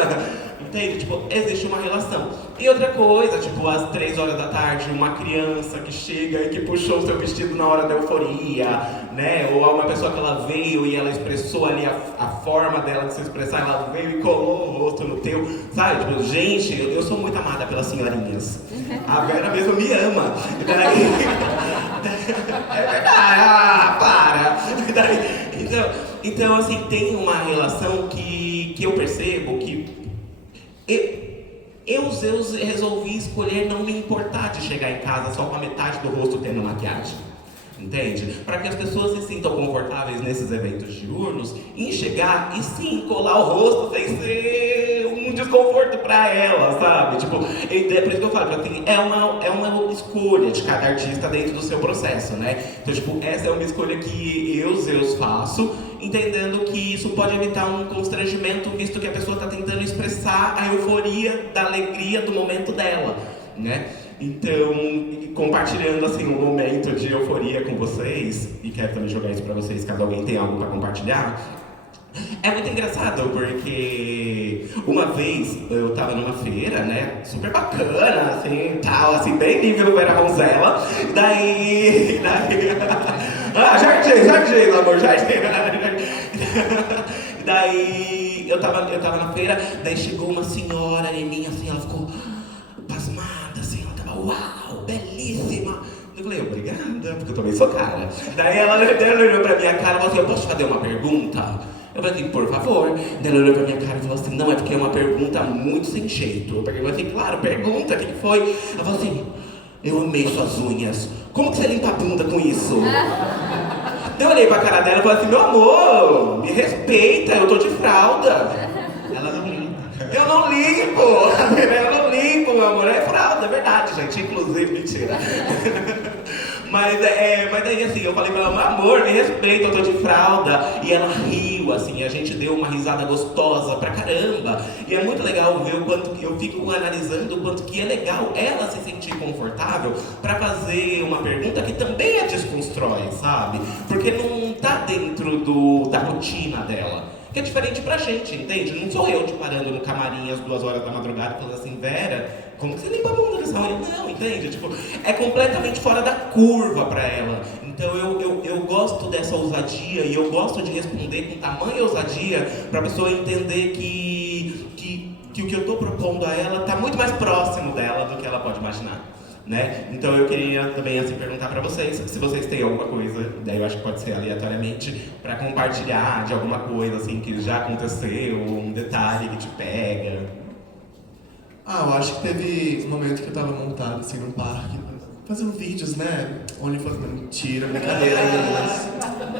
Entende? Tipo, existe uma relação. E outra coisa, tipo, às 3 horas da tarde, uma criança que chega e que puxou o seu vestido na hora da euforia, né? Ou uma pessoa que ela veio e ela expressou ali a forma dela de se expressar, ela veio e colou o rosto no teu, sabe? Tipo, gente, eu sou muito amada pelas senhorinhas. A Vera mesmo me ama. Daí... é verdade, para! Então, assim, tem uma relação que eu percebo que eu resolvi escolher não me importar de chegar em casa só com a metade do rosto tendo maquiagem, entende? Para que as pessoas se sintam confortáveis nesses eventos diurnos em chegar e sim colar o rosto sem ser um desconforto para elas, sabe? Tipo, é por isso que eu falo, assim, é uma escolha de cada artista dentro do seu processo, né? Então, tipo, essa é uma escolha que eu faço, entendendo que isso pode evitar um constrangimento, visto que a pessoa está tentando expressar a euforia da alegria do momento dela, né? Então, compartilhando assim um momento de euforia com vocês, e quero também jogar isso pra vocês, caso alguém tenha algo pra compartilhar. É muito engraçado, porque uma vez eu tava numa feira, né, super bacana, assim, tal, assim, bem nível Vera Ronzella, daí... Jardim, amor, jardim. Daí, eu tava na feira, daí chegou uma senhora em mim, assim, ela ficou pasmada, assim, ela tava, uau, belíssima. Eu falei, obrigada, porque eu também sou cara. Daí ela olhou pra minha cara e falou assim, eu posso te fazer uma pergunta? Eu falei assim, por favor. Daí ela olhou pra minha cara e falou assim, não, é porque é uma pergunta muito sem jeito. Eu falei assim, claro, pergunta, o que foi? Ela falou assim, eu amei suas unhas. Como que você limpa a bunda com isso? Eu olhei pra cara dela e falei assim, meu amor, me respeita, eu tô de fralda. Ela não limpa. Eu não limpo, meu amor, é fralda, é verdade, gente, inclusive, mentira. Mas daí assim, eu falei pra ela, meu amor, me respeita, eu tô de fralda. E ela riu, assim, a gente deu uma risada gostosa pra caramba. E é muito legal ver o quanto que eu fico analisando o quanto que é legal ela se sentir confortável pra fazer uma pergunta que também a desconstrói, sabe? Porque não tá dentro da rotina dela. Que é diferente pra gente, entende? Não sou eu te parando no camarim às 2h da madrugada falando assim, Vera, como que você limpa a bunda nessa hora? Não, entende? Tipo, é completamente fora da curva pra ela. Então eu gosto dessa ousadia e eu gosto de responder com tamanha ousadia pra pessoa entender que o que eu tô propondo a ela tá muito mais próximo dela do que ela pode imaginar. Né? Então eu queria também assim, perguntar para vocês se vocês têm alguma coisa, daí eu acho que pode ser aleatoriamente, para compartilhar de alguma coisa assim que já aconteceu, um detalhe que te pega. Eu acho que teve um momento que eu tava montado assim num parque, fazendo vídeos, né? Onde foi mentira, brincadeira, meninas.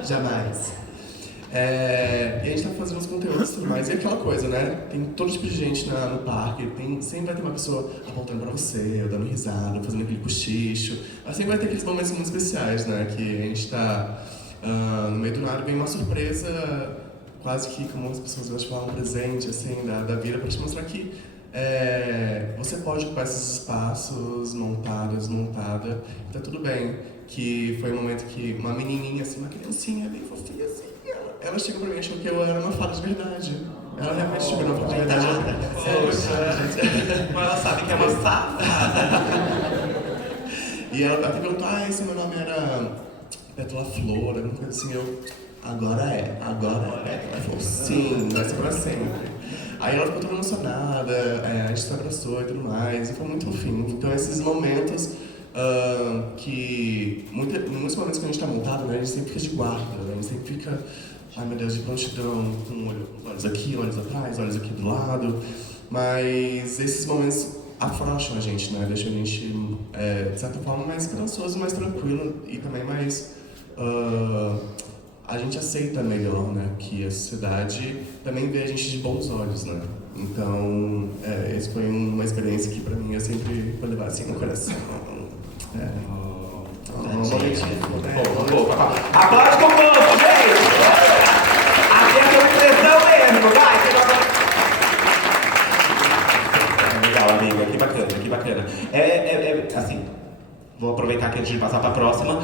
Jamais. E a gente tá fazendo os conteúdos e tudo mais. E aquela coisa, né? Tem todo tipo de gente no parque, sempre vai ter uma pessoa apontando pra você, ou dando risada, fazendo aquele cochicho. Mas sempre vai ter aqueles momentos muito especiais, né? Que a gente tá no meio do nada, vem uma surpresa, quase que, como as pessoas gostam de falar, um presente, assim, da vida, pra te mostrar que você pode ocupar esses espaços montada, tá tudo bem. Que foi um momento que uma menininha, assim, uma criancinha bem fofinha, assim, ela chegou pra mim achando que eu era uma fada de verdade. Ela realmente chegou uma fada de verdade. Mas ela sabe que é uma safada. E ela até perguntou, seu meu nome era Pétala Flor, alguma coisa assim, agora é Pétala Flor. Sim, vai ser pra sempre. Aí ela ficou toda emocionada, a gente se abraçou e tudo mais, e foi muito fofinho. Então esses momentos que muitos momentos que a gente tá montado, né, a gente sempre fica de guarda, né, a gente sempre fica, ai meu Deus, de prontidão, com olhos aqui, olhos atrás, olhos aqui do lado, mas esses momentos afrouxam a gente, né, deixam a gente, de certa forma, mais esperançoso, mais tranquilo e também mais, a gente aceita melhor, né, que a sociedade também vê a gente de bons olhos, né. Então, essa foi uma experiência que pra mim eu sempre vou levar assim no coração. Aplaude com gosto, gente! Aqui é a pressão mesmo, vai! Legal, amiga, que bacana. Assim, vou aproveitar aqui antes de passar para a próxima.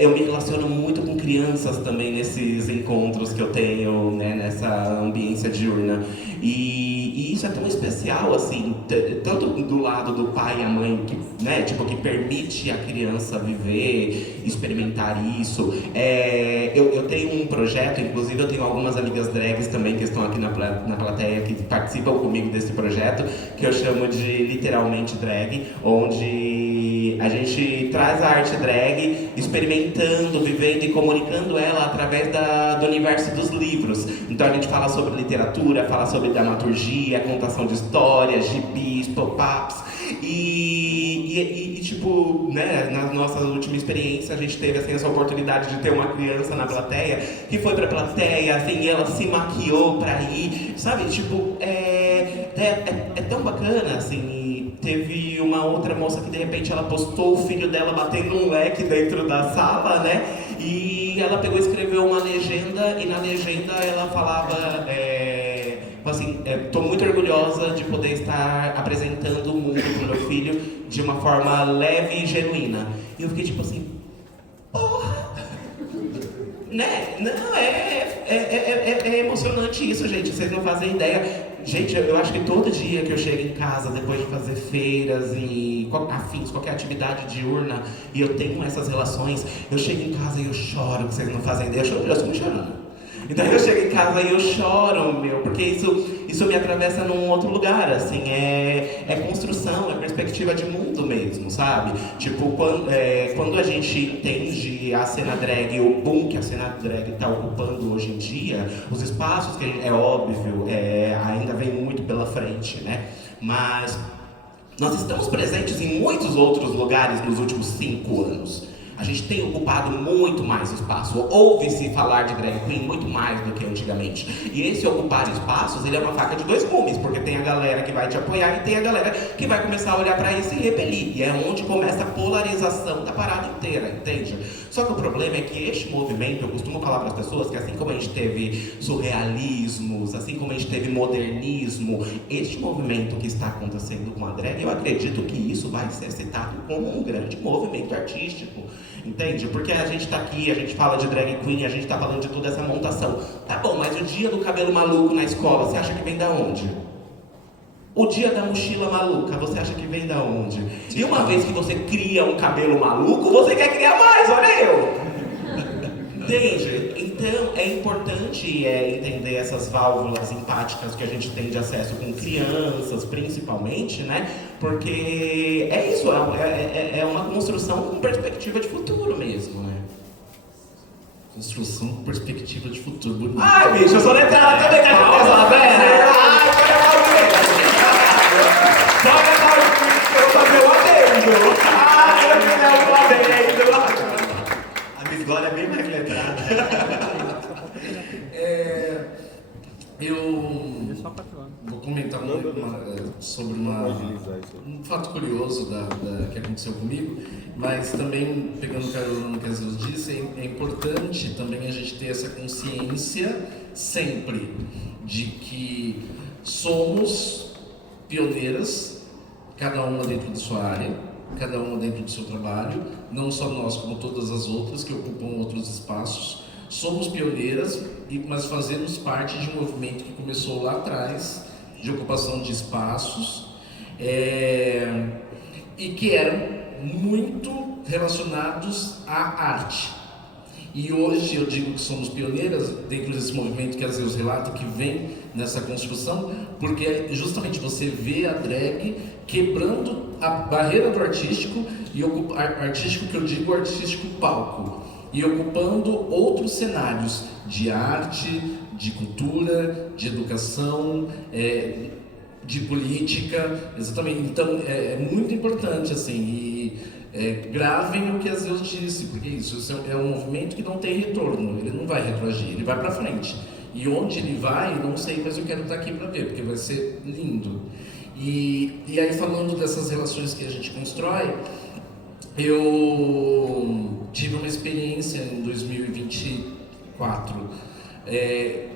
Eu me relaciono muito com crianças também nesses encontros que eu tenho, né, nessa ambiência diurna. E isso é tão especial, assim, tanto do lado do pai e a mãe, que, né, tipo, que permite a criança viver, experimentar isso. Eu tenho um projeto, inclusive eu tenho algumas amigas drags também que estão aqui na plateia, que participam comigo desse projeto, que eu chamo de Literalmente Drag, onde a gente traz a arte drag experimentando, vivendo e comunicando ela através do universo dos livros. Então a gente fala sobre literatura, fala sobre dramaturgia, contação de histórias, gibis, pop-ups e tipo, né, na nossa última experiência a gente teve assim, essa oportunidade de ter uma criança na plateia que foi pra plateia, assim, e ela se maquiou pra ir, sabe, tipo, é tão bacana, assim. Teve uma outra moça que de repente ela postou o filho dela batendo um leque dentro da sala, né? E ela pegou e escreveu uma legenda, e na legenda ela falava assim, tô muito orgulhosa de poder estar apresentando o mundo pro meu filho de uma forma leve e genuína. E eu fiquei tipo assim, porra! Né? Não, é emocionante isso, gente, vocês não fazem ideia. Gente, eu acho que todo dia que eu chego em casa, depois de fazer feiras e afins, qualquer atividade diurna, e eu tenho essas relações, eu chego em casa e eu choro, que vocês não fazem ideia, eu sou chorando. Então eu chego em casa e eu choro, porque isso me atravessa num outro lugar, assim, é construção, é perspectiva de mundo mesmo, sabe? Tipo, quando a gente entende a cena drag, o boom que a cena drag está ocupando hoje em dia, os espaços que a gente, é óbvio, ainda vem muito pela frente, né? Mas nós estamos presentes em muitos outros lugares nos últimos 5 anos. A gente tem ocupado muito mais espaço. Ouve-se falar de drag queen muito mais do que antigamente. E esse ocupar espaços, ele é uma faca de dois gumes, porque tem a galera que vai te apoiar e tem a galera que vai começar a olhar pra isso e repelir. E é onde começa a polarização da parada inteira, entende? Só que o problema é que este movimento, eu costumo falar para as pessoas que assim como a gente teve surrealismos, assim como a gente teve modernismo, este movimento que está acontecendo com a drag, eu acredito que isso vai ser citado como um grande movimento artístico. Entende? Porque a gente tá aqui, a gente fala de drag queen, a gente tá falando de toda essa montação. Tá bom, mas o dia do cabelo maluco na escola, você acha que vem da onde? O dia da mochila maluca, você acha que vem da onde? E uma vez que você cria um cabelo maluco, você quer criar mais, olha eu! Entende? Então é importante entender essas válvulas empáticas que a gente tem de acesso com crianças, principalmente, né? Porque é isso, é uma construção com perspectiva de futuro mesmo, né? Construção com perspectiva de futuro. Bonito. Ai, bicho, eu sou letrado também, que acontece lá, velho! Só eu vou fazer o adendo! Ai, eu fizer o adendo! A Miss Glória é bem mais letrada. Eu vou comentar sobre um fato curioso que aconteceu comigo, mas também, pegando carona no que a Zeus disse, é importante também a gente ter essa consciência sempre de que somos pioneiras, cada uma dentro de sua área, cada uma dentro do seu trabalho, não só nós, como todas as outras que ocupam outros espaços. Somos pioneiras, mas fazemos parte de um movimento que começou lá atrás, de ocupação de espaços, e que eram muito relacionados à arte. E hoje eu digo que somos pioneiras dentro desse movimento que a Zeus relata, que vem nessa construção, porque justamente você vê a drag quebrando a barreira do artístico, e artístico que eu digo artístico palco, e ocupando outros cenários de arte, de cultura, de educação, de política, exatamente. Então é muito importante assim, gravem o que a Zeus disse, porque isso é um movimento que não tem retorno, ele não vai retroagir, ele vai para frente. E onde ele vai, não sei, mas eu quero estar aqui para ver, porque vai ser lindo. E aí, falando dessas relações que a gente constrói, eu tive uma experiência em 2024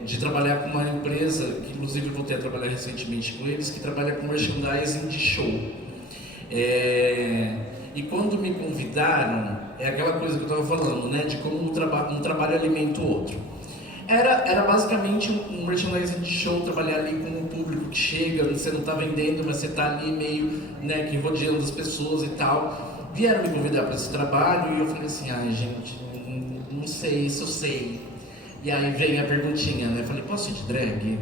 de trabalhar com uma empresa, que inclusive eu voltei a trabalhar recentemente com eles, que trabalha com merchandising de show. E quando me convidaram, é aquela coisa que eu estava falando, né, de como um trabalho alimenta o outro. Era basicamente um merchandising de show, trabalhar ali com o público que chega, você não está vendendo, mas você está ali meio, né, que rodeando as pessoas e tal. Vieram me convidar para esse trabalho e eu falei assim, ai gente, não sei se eu sei. E aí vem a perguntinha, né, eu falei, posso ir de drag?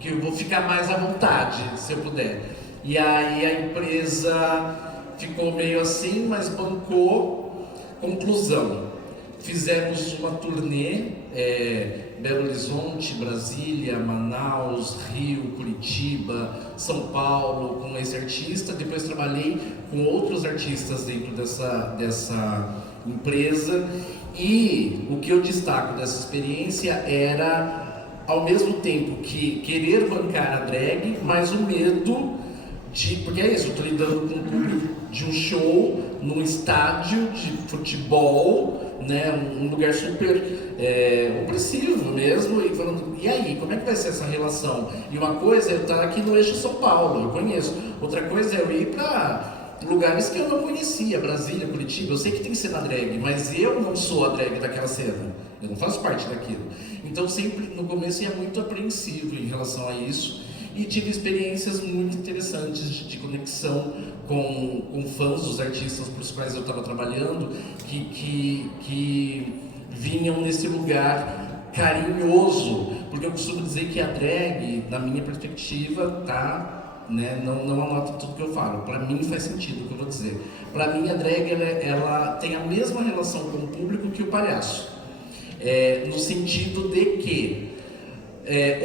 Que eu vou ficar mais à vontade, se eu puder. E aí a empresa ficou meio assim, mas bancou. Conclusão, fizemos uma turnê, Belo Horizonte, Brasília, Manaus, Rio, Curitiba, São Paulo, com esse artista. Depois trabalhei com outros artistas dentro dessa empresa. E o que eu destaco dessa experiência era, ao mesmo tempo que querer bancar a drag, mas o medo porque é isso, eu estou lidando com o público de um show, num estádio de futebol, né, um lugar super opressivo mesmo, e falando, e aí, como é que vai ser essa relação? E uma coisa é eu estar aqui no eixo São Paulo, eu conheço, outra coisa é eu ir para lugares que eu não conhecia, Brasília, Curitiba, eu sei que tem cena drag, mas eu não sou a drag daquela cena, eu não faço parte daquilo. Então sempre, no começo, eu ia muito apreensivo em relação a isso, e tive experiências muito interessantes de conexão com fãs dos artistas para os quais eu estava trabalhando, que vinham nesse lugar carinhoso, porque eu costumo dizer que a drag, na minha perspectiva, tá, né, não anota tudo que eu falo, para mim faz sentido o que eu vou dizer. Para mim a drag ela tem a mesma relação com o público que o palhaço, no sentido de que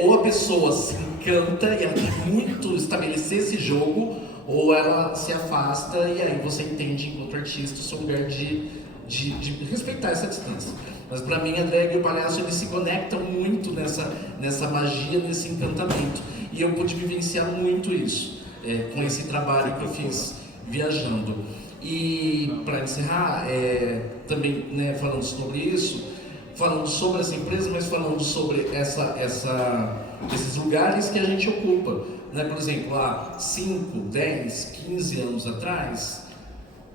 ou a pessoa se encanta e ela quer muito estabelecer esse jogo, ou ela se afasta e aí você entende enquanto artista o seu lugar de de respeitar essa distância. Mas para mim a drag e o palhaço eles se conectam muito nessa magia, nesse encantamento. E eu pude vivenciar muito isso com esse trabalho que eu fiz viajando. E para encerrar, também né, falando sobre isso, falando sobre essa empresa, mas falando sobre esses lugares que a gente ocupa. Né? Por exemplo, há 5, 10, 15 anos atrás,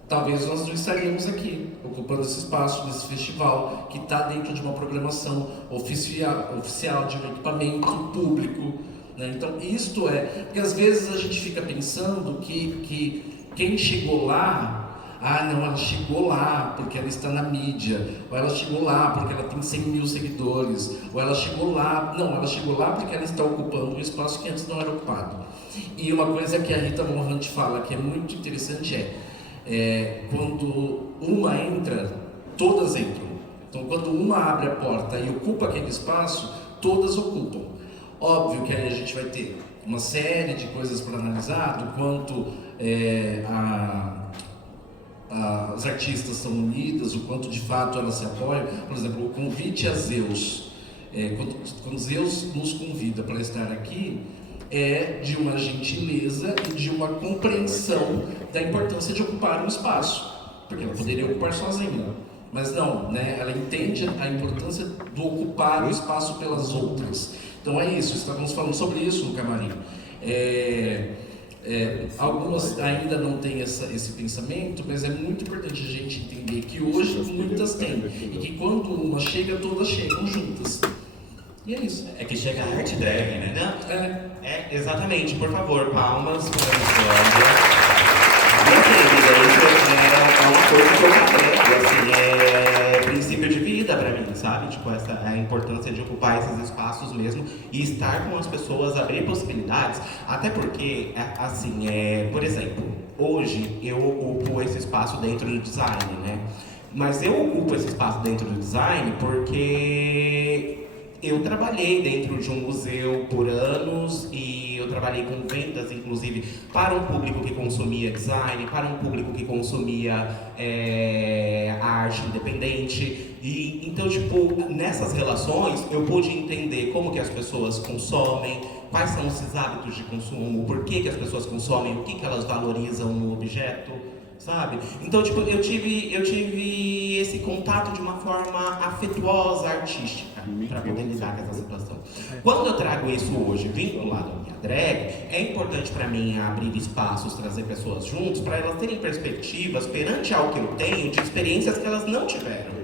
talvez nós não estaríamos aqui, ocupando esse espaço desse festival, que está dentro de uma programação oficial de um equipamento público. Né? Então, isto porque às vezes a gente fica pensando que quem chegou lá, não, ela chegou lá porque ela está na mídia, ou ela chegou lá porque ela tem 100 mil seguidores, ou ela chegou lá, não, ela chegou lá porque ela está ocupando um espaço que antes não era ocupado. E uma coisa que a Rita Von Hunt fala que é muito interessante quando uma entra, todas entram. Então, quando uma abre a porta e ocupa aquele espaço, todas ocupam. Óbvio que aí a gente vai ter uma série de coisas para analisar, do quanto as artistas são unidas, o quanto de fato elas se apoiam. Por exemplo, o convite a Zeus, quando Zeus nos convida para estar aqui, é de uma gentileza e de uma compreensão da importância de ocupar um espaço, porque ela poderia ocupar sozinha, mas não, né? Ela entende a importância do ocupar o espaço pelas outras. Então é isso, estávamos falando sobre isso no camarim. Algumas ainda não têm esse pensamento, mas é muito importante a gente entender que hoje muitas têm, e que quando uma chega, todas chegam juntas. E é isso. É que chega a arte drag, né? Não, exatamente, por favor, palmas para a Islândia. Isso é uma coisa que eu carrego, assim, é princípio de vida para mim, sabe? Tipo, a importância de ocupar esses espaços mesmo e estar com as pessoas, abrir possibilidades, até porque, assim, por exemplo, hoje eu ocupo esse espaço dentro do design, né? Mas eu ocupo esse espaço dentro do design porque eu trabalhei dentro de um museu por anos e eu trabalhei com vendas, inclusive, para um público que consumia design, para um público que consumia arte independente. E, então, tipo, nessas relações eu pude entender como que as pessoas consomem, quais são esses hábitos de consumo, por que as pessoas consomem, o que elas valorizam no objeto. Sabe? Então, tipo, eu tive esse contato de uma forma afetuosa, artística, para poder lidar com essa situação. Quando eu trago isso hoje, vinculado à minha drag, é importante para mim abrir espaços, trazer pessoas juntos, para elas terem perspectivas perante ao que eu tenho, de experiências que elas não tiveram.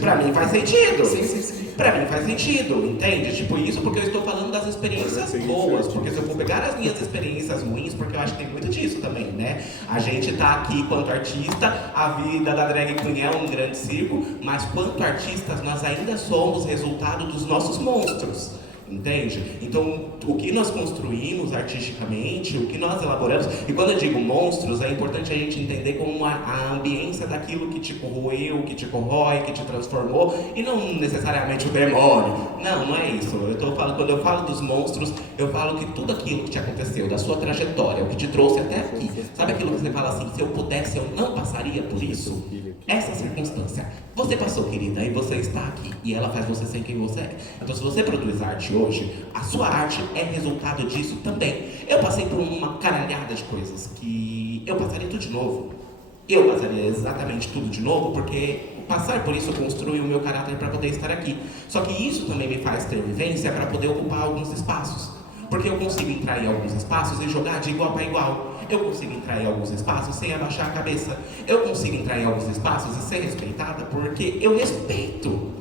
Pra mim faz sentido. Sim. Pra mim faz sentido, entende? Tipo, isso porque eu estou falando das experiências boas. Porque se eu for pegar as minhas experiências ruins, porque eu acho que tem muito disso também, né? A gente tá aqui quanto artista, a vida da drag queen é um grande circo, mas quanto artistas nós ainda somos resultado dos nossos monstros. Entende? Então, o que nós construímos artisticamente, o que nós elaboramos, e quando eu digo monstros, é importante a gente entender como a ambiência daquilo que te corroeu, que te corrói, que te transformou, e não necessariamente o demônio. Não é isso. Quando eu falo dos monstros, eu falo que tudo aquilo que te aconteceu, da sua trajetória, o que te trouxe até aqui, sabe aquilo que você fala assim, se eu pudesse, eu não passaria por isso? Essa circunstância. Você passou, querida, e você está aqui, e ela faz você ser quem você é. Então, se você produz arte hoje, a sua arte é resultado disso também. Eu passei por uma caralhada de coisas que eu passaria tudo de novo. Eu passaria exatamente tudo de novo, porque passar por isso construi o meu caráter para poder estar aqui. Só que isso também me faz ter vivência para poder ocupar alguns espaços. Porque eu consigo entrar em alguns espaços e jogar de igual para igual. Eu consigo entrar em alguns espaços sem abaixar a cabeça. Eu consigo entrar em alguns espaços e ser respeitada porque eu respeito.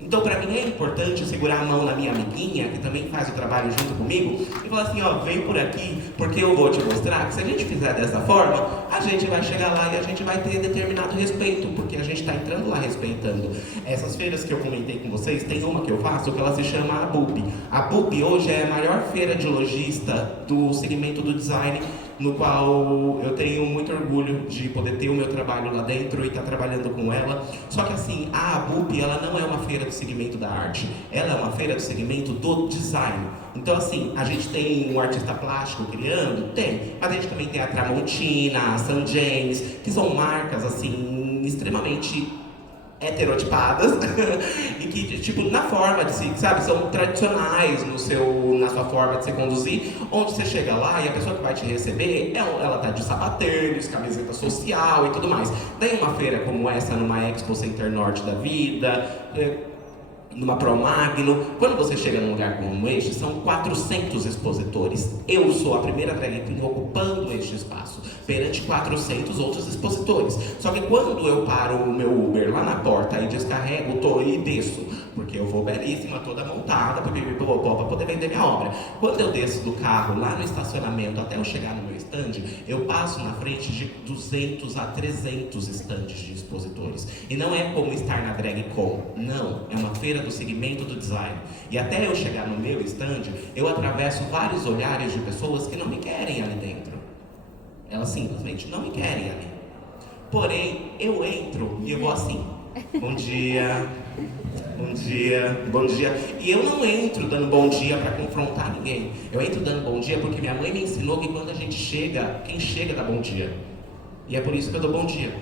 Então, para mim é importante segurar a mão na minha amiguinha, que também faz o trabalho junto comigo, e falar assim, ó, vem por aqui, porque eu vou te mostrar que se a gente fizer dessa forma, a gente vai chegar lá e a gente vai ter determinado respeito, porque a gente está entrando lá respeitando. Essas feiras que eu comentei com vocês, tem uma que eu faço que ela se chama a BUP. A BUP hoje é a maior feira de lojista do segmento do design no qual eu tenho muito orgulho de poder ter o meu trabalho lá dentro e estar trabalhando com ela. Só que assim, a ABUP, ela não é uma feira do segmento da arte, ela é uma feira do segmento do design. Então assim, a gente tem um artista plástico criando? Tem, mas a gente também tem a Tramontina, a St. James, que são marcas assim, extremamente heterotipadas e que, tipo, na forma de se, sabe, são tradicionais na sua forma de se conduzir, onde você chega lá e a pessoa que vai te receber, ela tá de sapatênis, camiseta social e tudo mais. Daí uma feira como essa, numa Expo Center Norte da vida, numa Promagno, quando você chega num lugar como este, são 400 expositores. Eu sou a primeira drag queen ocupando este espaço, perante 400 outros expositores. Só que quando eu paro o meu Uber lá na porta e descarrego e desço, porque eu vou belíssima, toda montada, para poder vender minha obra. Quando eu desço do carro lá no estacionamento até eu chegar no meu stand, eu passo na frente de 200 a 300 stands de expositores. E não é como estar na DragCon, não, é uma feira do segmento do design. E até eu chegar no meu stand, eu atravesso vários olhares de pessoas que não me querem ali dentro. Elas simplesmente não me querem ali. Porém, eu entro e eu vou assim, bom dia, bom dia, bom dia. E eu não entro dando bom dia para confrontar ninguém. Eu entro dando bom dia porque minha mãe me ensinou que quando a gente chega, quem chega dá bom dia. E é por isso que eu dou bom dia.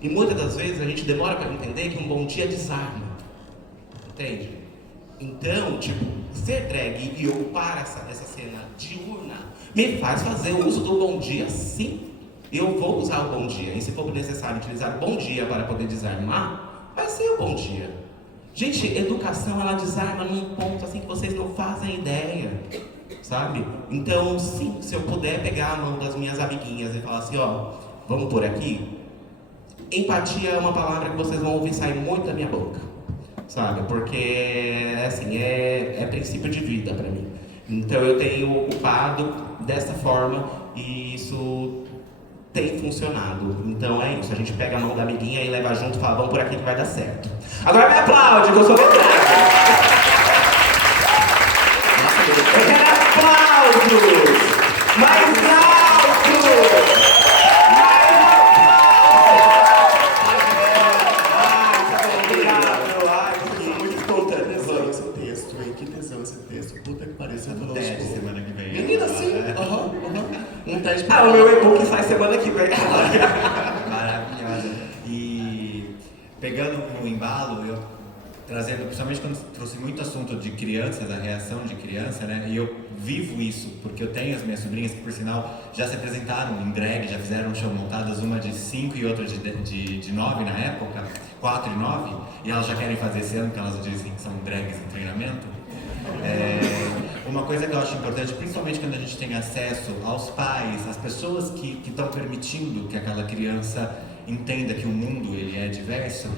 E muitas das vezes a gente demora para entender que um bom dia desarma. Entende? Então, tipo, ser drag e ocupar essa cena diurna me faz fazer o uso do bom dia, sim. Eu vou usar o bom dia. E se for necessário utilizar o bom dia para poder desarmar, vai ser o bom dia. Gente, educação, ela desarma num ponto assim que vocês não fazem ideia, sabe? Então, sim, se eu puder pegar a mão das minhas amiguinhas e falar assim, ó, vamos por aqui. Empatia é uma palavra que vocês vão ouvir sair muito da minha boca, sabe? Porque, assim, é princípio de vida para mim. Então, eu tenho ocupado dessa forma e isso tem funcionado. Então é isso, a gente pega a mão da amiguinha e leva junto e fala, vamos por aqui que vai dar certo. Agora me aplaude, que eu sou bem grave. Eu quero aplausos! Mais alto! Mais alto! Obrigado! Ai, Eu tô muito contente tesão esse texto, hein? Que tesão esse texto. Puta que pariu, você falou Teste semana que vem. Menina, sim! Um teste Ah, o meu e-book sai semana que vem. Maravilhosa. E pegando no embalo, eu trazendo, principalmente quando trouxe muito assunto de crianças, a reação de criança, né? E eu vivo isso, porque eu tenho as minhas sobrinhas que, por sinal, já se apresentaram em drag, já fizeram um show montadas, uma de 5 e outra de 9 na época, 4 e 9, e elas já querem fazer esse ano, porque elas dizem que são drags em treinamento. Uma coisa que eu acho importante, principalmente quando a gente tem acesso aos pais, às pessoas que estão permitindo que aquela criança entenda que o mundo ele é diverso.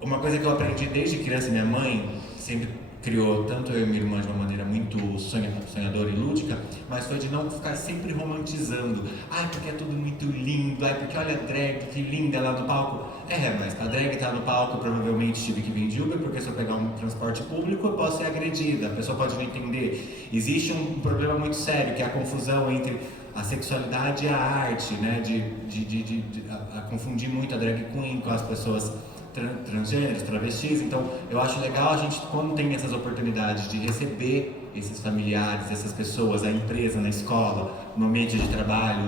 Uma coisa que eu aprendi desde criança, minha mãe sempre criou tanto eu e minha irmã de uma maneira muito sonhadora e lúdica, mas foi de não ficar sempre romantizando. Ai, porque é tudo muito lindo, ai, porque olha a drag, que linda lá no palco. Mas a drag tá no palco, provavelmente tive que vir de Uber, porque se eu pegar um transporte público eu posso ser agredida, a pessoa pode não entender. Existe um problema muito sério, que é a confusão entre a sexualidade e a arte, né? A confundir muito a drag queen com as pessoas transgêneros, travestis. Então eu acho legal a gente, quando tem essas oportunidades de receber esses familiares, essas pessoas, a empresa, na escola, no ambiente de trabalho,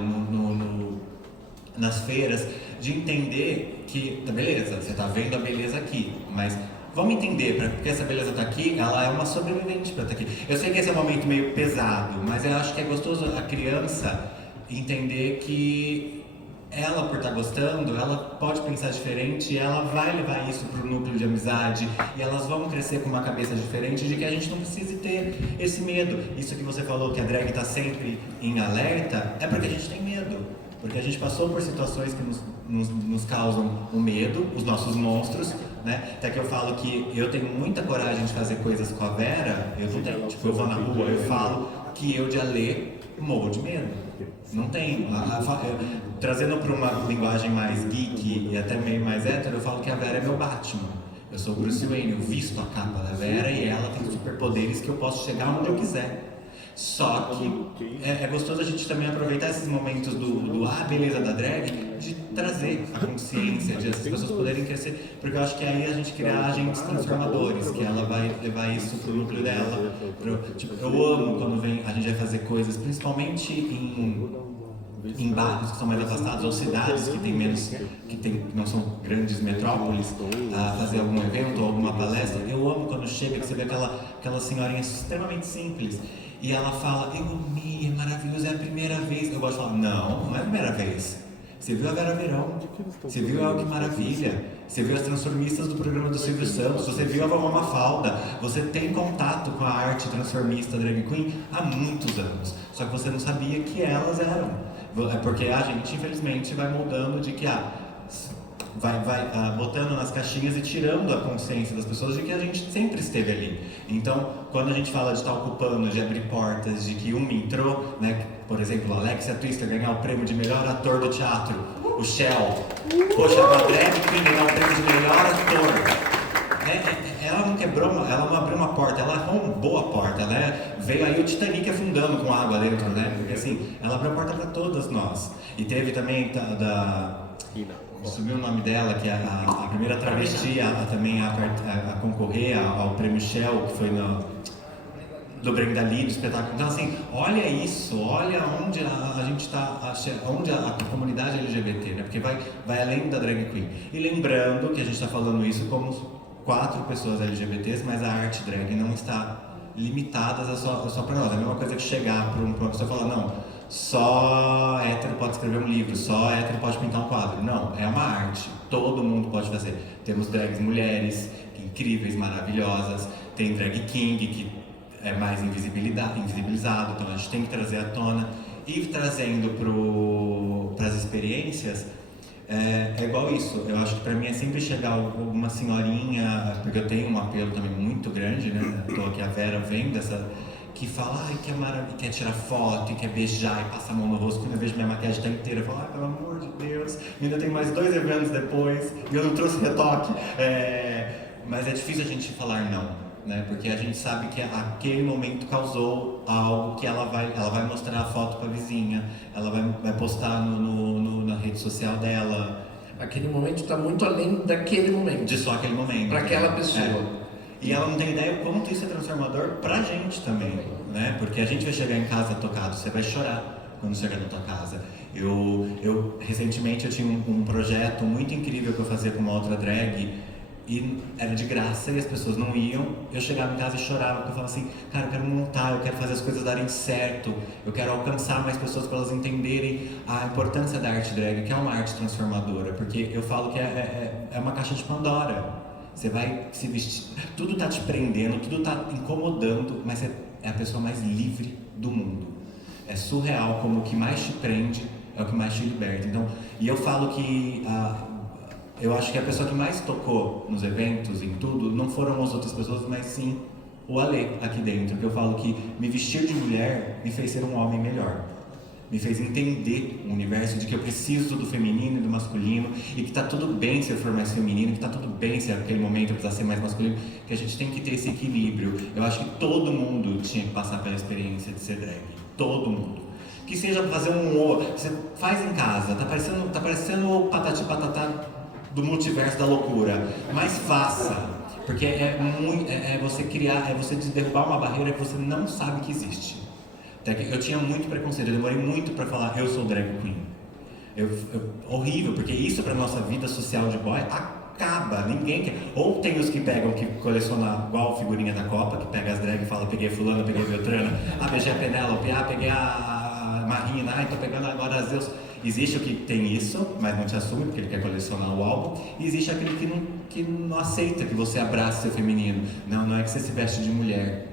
nas feiras, de entender que, tá, beleza, você tá vendo a beleza aqui, mas vamos entender, porque essa beleza tá aqui, ela é uma sobrevivente para estar aqui. Eu sei que esse é um momento meio pesado, mas eu acho que é gostoso a criança entender que ela, por estar gostando, ela pode pensar diferente, ela vai levar isso para o núcleo de amizade e elas vão crescer com uma cabeça diferente de que a gente não precise ter esse medo. Isso que você falou, que a drag está sempre em alerta, é porque a gente tem medo. Porque a gente passou por situações que nos causam o medo, os nossos monstros, né? Até que eu falo que eu tenho muita coragem de fazer coisas com a Vera, eu vou na rua, eu falo que eu de Alê morro de medo. Não tenho. Trazendo para uma linguagem mais geek e até meio mais hétero, eu falo que a Vera é meu Batman. Eu sou o Bruce Wayne, eu visto a capa da Vera e ela tem superpoderes que eu posso chegar onde eu quiser. Só que é gostoso a gente também aproveitar esses momentos do beleza da drag, de trazer a consciência, de as pessoas poderem crescer, porque eu acho que aí a gente criar agentes transformadores, que ela vai levar isso pro núcleo dela. Tipo, eu amo quando a gente vai fazer coisas, principalmente em bairros que são mais afastados ou cidades que tem menos, não são grandes metrópoles, a fazer algum evento ou alguma palestra. Eu amo quando chega, que você vê aquela senhorinha extremamente simples e ela fala, eu amei, é maravilhoso, é a primeira vez. Eu gosto de falar, não é a primeira vez. Você viu a Vera Verão, você viu a Que Maravilha, você viu as transformistas do programa do Silvio Santos, você viu a Vovó Mafalda, você tem contato com a arte transformista drag queen há muitos anos, só que você não sabia que elas eram. É porque a gente, infelizmente, vai moldando de que vai botando nas caixinhas e tirando a consciência das pessoas de que a gente sempre esteve ali. Então, quando a gente fala de estar ocupando, de abrir portas, de que entrou, né, por exemplo, a Alexia Twister ganhar o prêmio de melhor ator do teatro, o Shell, poxa, a drag queen ganhar o prêmio de melhor ator. Ela não quebrou, ela não abriu uma porta, ela arrombou a porta, né? Veio aí o Titanic afundando com água dentro, né? Porque assim, ela abriu a porta para todas nós. E teve também subiu o nome dela, que é a primeira travesti também a concorrer ao prêmio Shell, que foi do Brenda Lee, do espetáculo. Então assim, olha isso, olha onde a gente está, onde a comunidade LGBT, né? Porque vai além da drag queen. E lembrando que a gente está falando isso como 4 pessoas LGBTs, mas a arte drag não está limitada só para nós. É a mesma coisa que chegar para uma pessoa e falar, não, só hétero pode escrever um livro, só hétero pode pintar um quadro. Não, é uma arte, todo mundo pode fazer. Temos drags mulheres, incríveis, maravilhosas, tem drag king, que é mais invisibilizado, então a gente tem que trazer à tona. E trazendo para as experiências, é igual isso. Eu acho que pra mim é sempre chegar alguma senhorinha, porque eu tenho um apelo também muito grande, né? Tô aqui, a Vera vem que fala, ai, que é maravilha, quer tirar foto, e quer beijar e passar a mão no rosto. Quando eu vejo minha maquiagem tá inteira, eu falo, ai, pelo amor de Deus, ainda tem mais 2 eventos depois, e eu não trouxe retoque. Mas é difícil a gente falar não, né? Porque a gente sabe que aquele momento causou algo que ela vai mostrar a foto pra vizinha, ela vai postar na rede social dela. Aquele momento está muito além daquele momento. De só aquele momento. Para aquela pessoa. E ela não tem ideia o quanto isso é transformador pra gente também, né? Porque a gente vai chegar em casa tocado, você vai chorar quando chegar na tua casa. Recentemente eu tinha um projeto muito incrível que eu fazia com uma outra drag, e era de graça e as pessoas não iam. Eu chegava em casa e chorava, porque eu falava assim, cara, eu quero montar, eu quero fazer as coisas darem certo, eu quero alcançar mais pessoas para elas entenderem a importância da arte drag, que é uma arte transformadora, porque eu falo que é uma caixa de Pandora. Você vai se vestir, tudo tá te prendendo, tudo tá incomodando, mas você é a pessoa mais livre do mundo. É surreal como o que mais te prende é o que mais te liberta. Então, e eu falo que eu acho que a pessoa que mais tocou nos eventos, em tudo, não foram as outras pessoas, mas sim o Ale aqui dentro. Que eu falo que me vestir de mulher me fez ser um homem melhor. Me fez entender o universo de que eu preciso do feminino e do masculino, e que tá tudo bem se eu for mais feminino, que tá tudo bem se naquele momento eu precisar ser mais masculino, que a gente tem que ter esse equilíbrio. Eu acho que todo mundo tinha que passar pela experiência de ser drag. Todo mundo. Que seja fazer você faz em casa, tá parecendo o patati patatá do multiverso da loucura, mas faça, porque é você criar, é você derrubar uma barreira que você não sabe que existe. Eu tinha muito preconceito, eu demorei muito para falar eu sou drag queen. Horrível, porque isso para nossa vida social de boy acaba, ninguém quer. Ou tem os que pegam, que colecionam igual figurinha da Copa, que pega as drag e fala, peguei fulana, peguei Beltrana, beijei a Penélope, peguei a Marina, tô pegando agora a Zeus. Existe o que tem isso, mas não te assume porque ele quer colecionar o álbum. E existe aquele que não aceita que você abrace seu feminino. Não é que você se veste de mulher.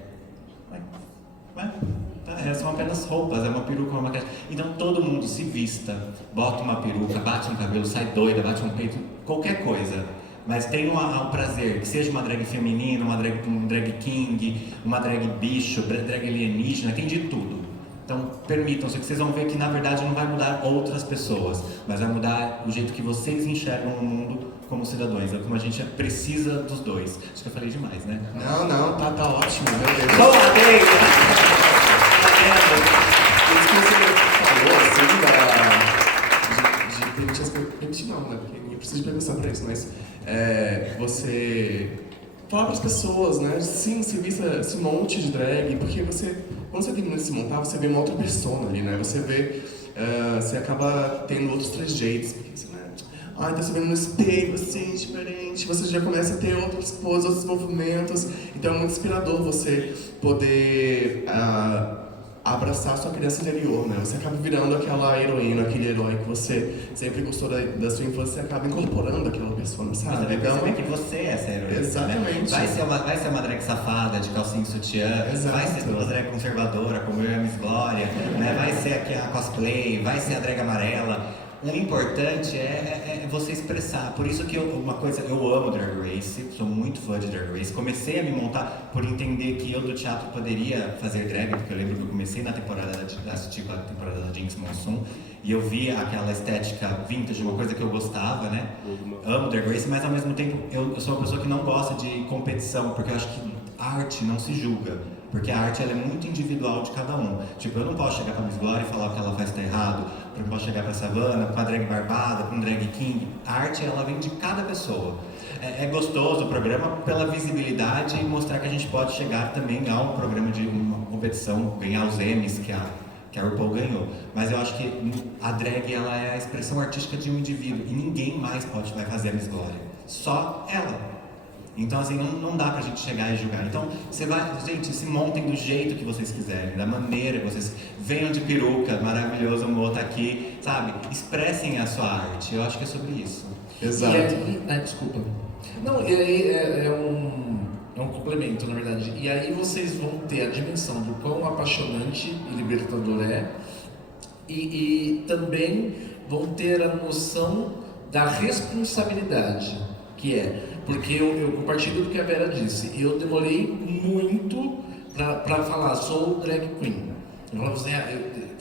São apenas roupas, é uma peruca, uma maquiagem. Então todo mundo se vista, bota uma peruca, bate um cabelo, sai doida, bate um peito, qualquer coisa. Mas tenha o prazer, que seja uma drag feminina, um drag king, uma drag bicho, drag alienígena, tem de tudo. Então permitam-se, que vocês vão ver que na verdade não vai mudar outras pessoas, mas vai mudar o jeito que vocês enxergam o mundo como cidadãos, é como a gente precisa dos dois. Acho que eu falei demais, né? Não, tá ótimo, meu Deus. Boa, preciso de permissão pra isso, mas você falar para as pessoas, né? Sim, se vista esse monte de drag, porque quando você termina de se montar, você vê uma outra persona ali, né? Você vê, você acaba tendo outros trejeitos, porque você, né? Tá se vendo no espelho, assim, diferente, você já começa a ter outras poses, outros movimentos, então é muito inspirador você poder abraçar a sua criança interior, né? Você acaba virando aquela heroína, aquele herói que você sempre gostou da sua infância, você acaba incorporando aquela pessoa, sabe? Você vai perceber que você é essa heroína. Exatamente. Né? Vai ser uma drag safada, de calcinha e sutiã, Exato. vai ser uma drag conservadora, como eu e a Miss Glória, né? Vai ser aqui a cosplay, vai ser a drag amarela. O importante é você expressar. Por isso que eu amo Drag Race, sou muito fã de Drag Race. Comecei a me montar por entender que eu do teatro poderia fazer drag, porque eu lembro que eu comecei na temporada assistir a temporada da Jinx Monsoon e eu vi aquela estética vintage, uma coisa que eu gostava, né? Amo Drag Race, mas ao mesmo tempo eu sou uma pessoa que não gosta de competição, porque eu acho que arte não se julga. Porque a arte ela é muito individual de cada um. Tipo, eu não posso chegar pra Miss Glória e falar que ela faz tá errado. Eu não posso chegar pra Savannah, pra drag barbada, pra um drag king. A arte, ela vem de cada pessoa. É gostoso o programa pela visibilidade e mostrar que a gente pode chegar também a um programa de uma competição, ganhar os Emmys que a RuPaul ganhou. Mas eu acho que a drag, ela é a expressão artística de um indivíduo. E ninguém mais vai fazer a Miss Glória. Só ela. Então, assim, não dá pra gente chegar e julgar. Então, gente, se montem do jeito que vocês quiserem, da maneira que vocês... Venham de peruca, maravilhoso, o Mo tá aqui, sabe? Expressem a sua arte, eu acho que é sobre isso. Exato. E aí, desculpa. Não, e aí é um complemento, na verdade. E aí vocês vão ter a dimensão do quão apaixonante e libertador é, e também vão ter a noção da responsabilidade, que é... Porque eu compartilho do que a Vera disse. Eu demorei muito pra falar, sou drag queen. Eu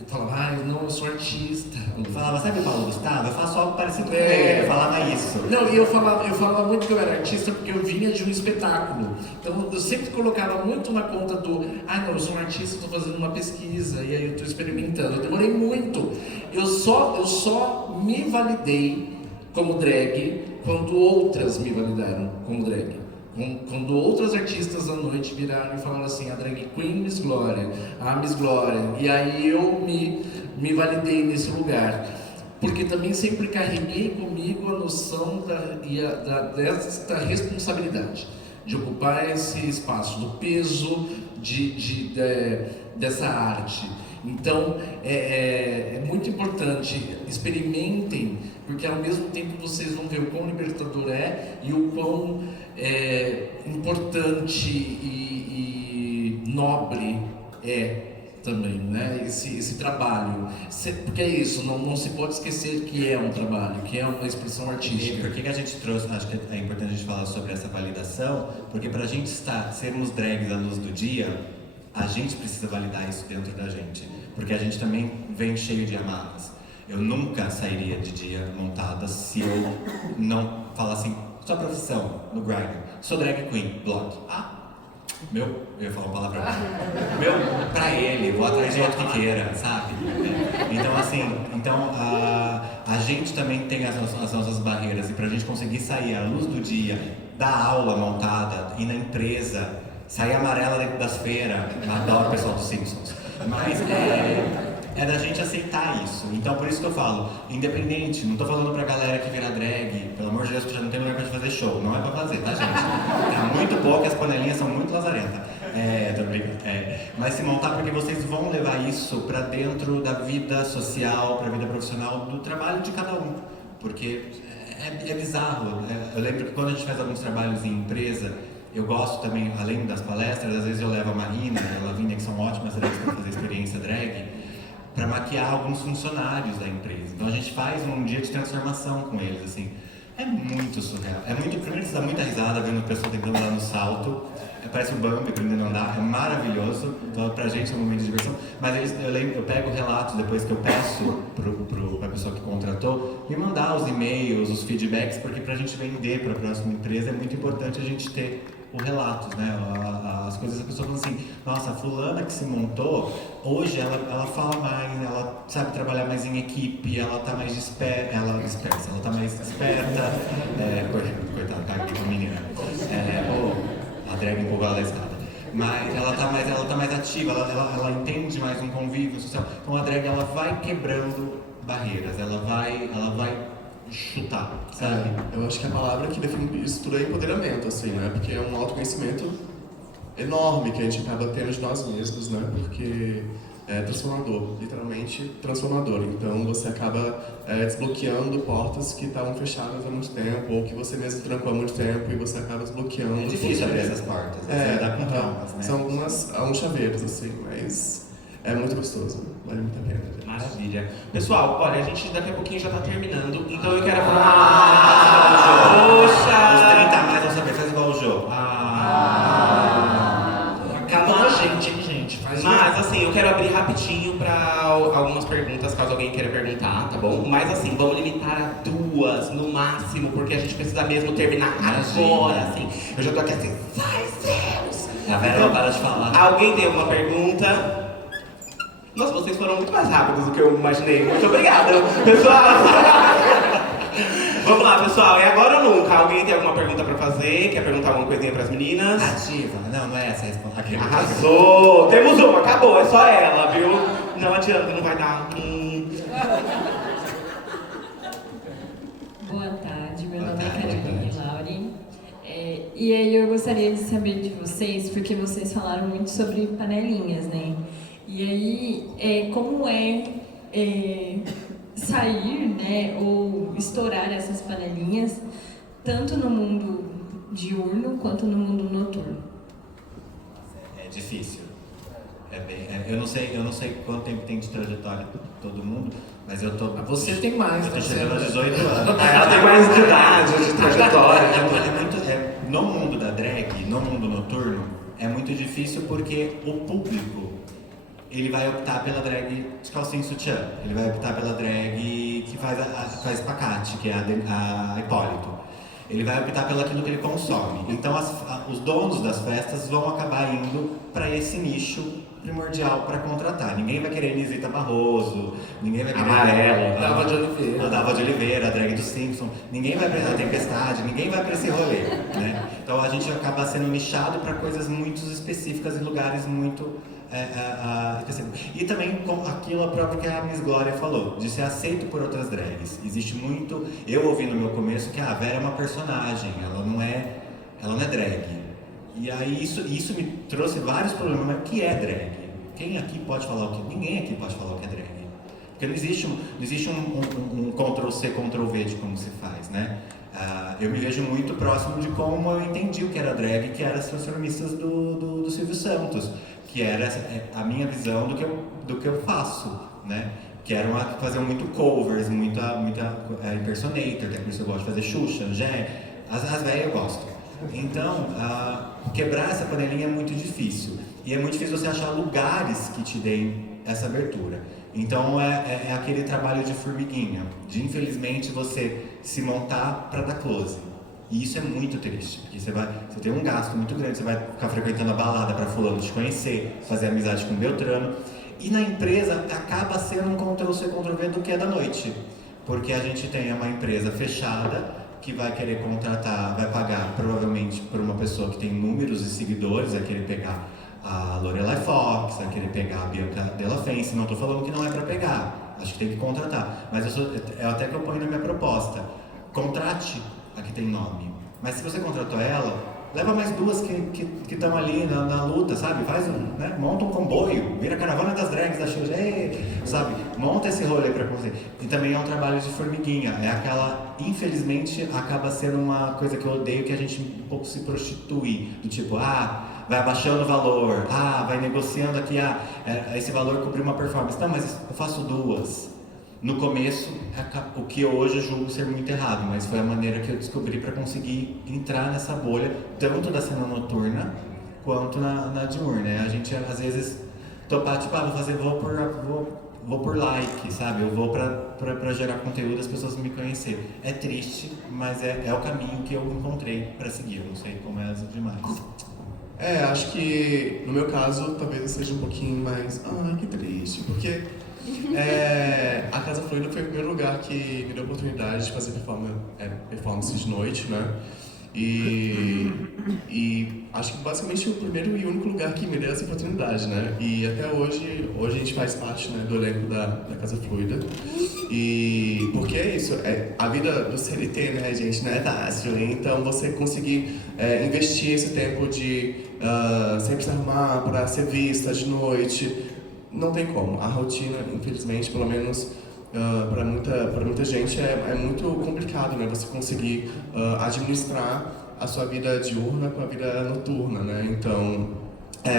falava, eu sou artista. Eu falava, sabe o Paulo Gustavo? Eu faço algo parecido com ele, eu falava isso. Não, e eu falava muito que eu era artista porque eu vinha de um espetáculo. Então eu sempre colocava muito na conta do, eu sou um artista, estou fazendo uma pesquisa, e aí eu estou experimentando. Eu demorei muito. Eu só me validei como drag quando outras me validaram como drag. Quando outras artistas da noite viraram e falaram assim, a drag queen Miss Glória, a Miss Glória, e aí eu me validei nesse lugar. Porque também sempre carreguei comigo a noção desta responsabilidade, de ocupar esse espaço, do peso dessa arte. Então, é muito importante, experimentem, porque ao mesmo tempo vocês vão ver o quão libertador é e o quão importante e nobre é também, né? Esse trabalho. Porque é isso, não se pode esquecer que é um trabalho, que é uma expressão artística. E por que a gente trouxe, acho que é importante a gente falar sobre essa validação, porque pra gente sermos drags à luz do dia, a gente precisa validar isso dentro da gente, porque a gente também vem cheio de amarras. Eu nunca sairia de dia montada se eu não falasse assim, sua profissão no Grindr, sou drag queen, blog. Eu ia falar uma palavra pra ele, vou atrás de outro que queira, sabe? Então assim, a gente também tem as nossas barreiras, e pra gente conseguir sair à luz do dia, dar aula montada, ir na empresa, sair amarela dentro das feiras, adoro o pessoal dos Simpsons, mas é da gente aceitar isso. Então por isso que eu falo, independente, não tô falando pra galera que vira drag, pelo amor de Deus, que já não tem lugar pra fazer show, não é pra fazer, tá gente? É muito pouco, as panelinhas são muito lazarentas. Tô brincando. Mas se montar porque vocês vão levar isso pra dentro da vida social, pra vida profissional, do trabalho de cada um. Porque é bizarro. Eu lembro que quando a gente faz alguns trabalhos em empresa, eu gosto também, além das palestras, às vezes eu levo a Marina e a Lavínia, que são ótimas drags para fazer experiência drag, para maquiar alguns funcionários da empresa. Então a gente faz um dia de transformação com eles, assim. É muito surreal. Primeiro você dá muita risada vendo o pessoal tentando dar no salto, parece um Bambi aprendendo a andar, é maravilhoso. Então, pra gente é um momento de diversão. Mas eu pego relatos depois que eu peço pra pessoa que contratou me mandar os e-mails, os feedbacks, porque pra gente vender pra próxima empresa é muito importante a gente ter os relatos, né? As coisas, a pessoa fala assim, nossa, a fulana que se montou, hoje ela fala mais, ela sabe trabalhar mais em equipe, ela tá mais dispersa, ela tá mais esperta, coitada, caguei com a menina, a drag empolgada da escada. Mas ela tá mais ativa, ela entende mais um convívio social. Então a drag ela vai quebrando barreiras, ela vai chutar, sabe? Eu acho que a palavra que define isso tudo é empoderamento, assim, né? Porque é um autoconhecimento enorme que a gente acaba tendo de nós mesmos, né? Porque é transformador, literalmente transformador. Então você acaba desbloqueando portas que estavam fechadas há muito tempo, ou que você mesmo trancou há muito tempo, e você acaba desbloqueando. É difícil abrir essas portas, dá com traumas, né? São alguns chaveiros, assim, mas é muito gostoso, vale muito a pena. Gente. Maravilha. Pessoal, olha, a gente daqui a pouquinho já tá terminando, então eu quero falar. Poxa! Os 30 a mais vão saber, faz igual o Jô. Acaba com a gente, hein, gente? Faz Mas assim, eu quero abrir rapidinho para algumas perguntas, caso alguém queira perguntar, tá bom? Mas assim, vamos limitar a 2 no máximo, porque a gente precisa mesmo terminar agora, assim. Eu já tô aqui assim, sai, Zeus! A Vera não para de falar. Alguém tem alguma pergunta? Nossa, vocês foram muito mais rápidos do que eu imaginei. Muito obrigado, pessoal! Vamos lá, pessoal. É agora ou nunca? Alguém tem alguma pergunta pra fazer? Quer perguntar alguma coisinha pras meninas? Ativa. Não é essa a resposta. Arrasou! Temos uma, acabou, é só ela, viu? Não adianta, não vai dar. Boa tarde, meu Boa nome é tarde, Caroline Lauri. E aí eu gostaria de saber de vocês, porque vocês falaram muito sobre panelinhas, né? E aí, como sair, né, ou estourar essas panelinhas, tanto no mundo diurno quanto no mundo noturno? É difícil. Eu não sei quanto tempo tem de trajetória todo mundo, mas eu tô. Você tem mais, Eu tô né? chegando aos 18 anos. Ela tem mais de idade, de trajetória. No mundo da drag, no mundo noturno, é muito difícil porque o público ele vai optar pela drag de calcinha e sutiã. Ele vai optar pela drag que faz espacate, que é a Hipólito. Ele vai optar pelo aquilo que ele consome. Então os donos das festas vão acabar indo para esse nicho primordial para contratar. Ninguém vai querer Nisita Barroso, ninguém vai querer Amarela, Dalva de Oliveira. a Dalva de Oliveira, a drag do Simpson, ninguém vai para a Tempestade, ninguém vai para esse rolê, né? Então a gente acaba sendo nichado para coisas muito específicas em lugares muito específicos. E também com aquilo próprio que a Miss Glória falou, de ser aceito por outras drags. Existe muito, eu ouvi no meu começo que a Vera é uma personagem, ela não é drag. E aí isso me trouxe vários problemas, mas o que é drag? Quem aqui pode falar o que? Ninguém aqui pode falar o que é drag. Porque não existe um Ctrl-C, Ctrl-V de como se faz, né? Eu me vejo muito próximo de como eu entendi o que era drag, que eram as transformistas do Silvio Santos, que era a minha visão do que eu faço, né? Que eram que faziam muito covers, muita impersonator, que é por isso que eu gosto de fazer Xuxa, as velhas eu gosto. Então, quebrar essa panelinha é muito difícil. E é muito difícil você achar lugares que te deem essa abertura. Então, é aquele trabalho de formiguinha, de infelizmente você se montar para dar close. E isso é muito triste, porque você tem um gasto muito grande, você vai ficar frequentando a balada para fulano te conhecer, fazer amizade com Beltrano. E na empresa acaba sendo um Ctrl-C, Ctrl-V do que é da noite. Porque a gente tem uma empresa fechada, que vai querer contratar, vai pagar provavelmente por uma pessoa que tem números de seguidores, vai querer pegar a Lorelai Fox, vai querer pegar a Bianca Della Fence. Não estou falando que não é para pegar, acho que tem que contratar. Mas é até que eu ponho na minha proposta. Contrate a que tem nome. Mas se você contratou ela, leva mais duas que estão ali na luta, sabe? Monta um comboio, vira a caravana das drags da Xuxa, sabe? Monta esse rolê pra você. E também é um trabalho de formiguinha, é aquela, infelizmente, acaba sendo uma coisa que eu odeio, que a gente um pouco se prostitui, do tipo, vai abaixando o valor, vai negociando aqui, esse valor cobriu uma performance. Não, mas eu faço duas. No começo, o que eu hoje julgo ser muito errado, mas foi a maneira que eu descobri para conseguir entrar nessa bolha, tanto da cena noturna, quanto na diurna, né? A gente às vezes topar, tipo, vou por like, sabe? Eu vou pra gerar conteúdo, as pessoas me conhecer. É triste, mas é o caminho que eu encontrei pra seguir. Eu não sei como é as demais. Acho que no meu caso talvez eu seja um pouquinho mais. Ai, que triste, porque a Casa Fluida foi o primeiro lugar que me deu a oportunidade de fazer performances de noite, né? E acho que basicamente o primeiro e único lugar que me deu essa oportunidade, né? E até hoje a gente faz parte, né, do elenco da Casa Fluida. E porque é isso, a vida do CLT, né, gente, não é fácil. Então você conseguir investir esse tempo de sempre se arrumar para ser vista de noite, não tem como. A rotina, infelizmente, pelo menos para muita gente é muito complicado, né? Você conseguir administrar a sua vida diurna com a vida noturna, né? Então,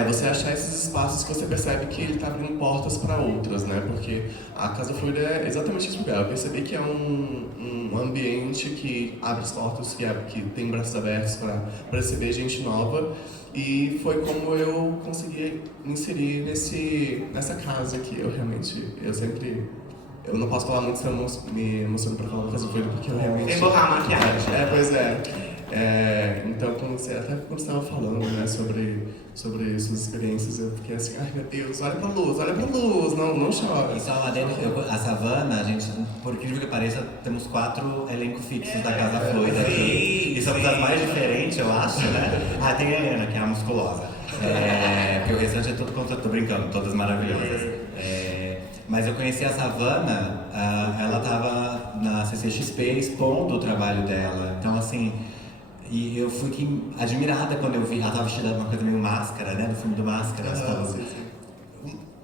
você achar esses espaços que você percebe que ele está abrindo portas para outras, né? Porque a Casa Fluida é exatamente esse lugar. Eu percebi que é um ambiente que abre as portas, que tem braços abertos para receber gente nova. E foi como eu consegui me inserir nessa casa que eu não posso falar muito, senão me emociono pra falar da Casa Fluida, porque eu realmente... Sem borrar a maquiagem. Pois é. Então, até quando você estava falando, né, sobre suas experiências, eu fiquei assim, ai meu Deus, olha pra luz, não chora. E só lá dentro, a Savana, a gente, por incrível que pareça, temos 4 elencos fixos da Casa Fluida aqui. E somos as mais diferentes, eu acho, né? Tem a Helena, que é a musculosa. Porque o restante é tudo contra, tô brincando, todas maravilhosas. Mas eu conheci a Savana, ela tava na CCXP expondo o trabalho dela. Então, assim, e eu fui admirada quando eu vi, ela tava vestida de uma coisa meio Máscara, né? Do filme do Máscara.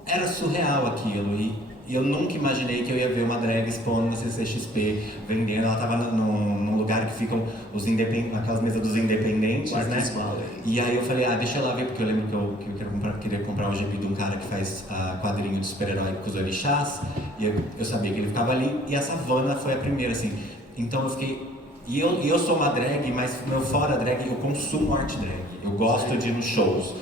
Era surreal aquilo. E eu nunca imaginei que eu ia ver uma drag expondo na CCXP, vendendo. Ela tava num lugar que ficam aquelas mesas dos independentes, né? E aí eu falei, deixa eu lá ver, porque eu lembro que eu queria comprar o GP de um cara que faz quadrinho de super-herói com os orixás. E eu sabia que ele ficava ali. E a Savana foi a primeira, assim. Então eu fiquei... E eu sou uma drag, mas meu fora drag, eu consumo arte drag. Eu gosto de ir nos shows.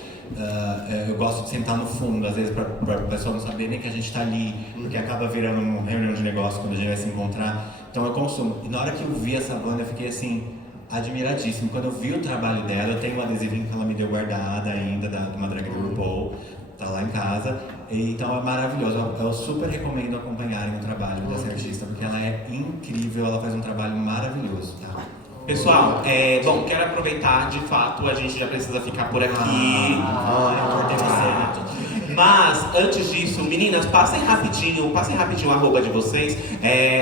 Eu gosto de sentar no fundo, às vezes pra pessoa não saber nem que a gente tá ali, porque acaba virando uma reunião de negócio quando a gente vai se encontrar. Então eu consumo. E na hora que eu vi essa banda, eu fiquei assim, admiradíssimo. Quando eu vi o trabalho dela, eu tenho um adesivinho que ela me deu guardada ainda, de uma drag do RuPaul, tá lá em casa. Então é maravilhoso. Eu super recomendo acompanharem o trabalho dessa artista, porque ela é incrível, ela faz um trabalho maravilhoso, tá? Pessoal, quero aproveitar, de fato, a gente já precisa ficar por aqui. Eu cortei você. Mas, antes disso, meninas, passem rapidinho o arroba de vocês.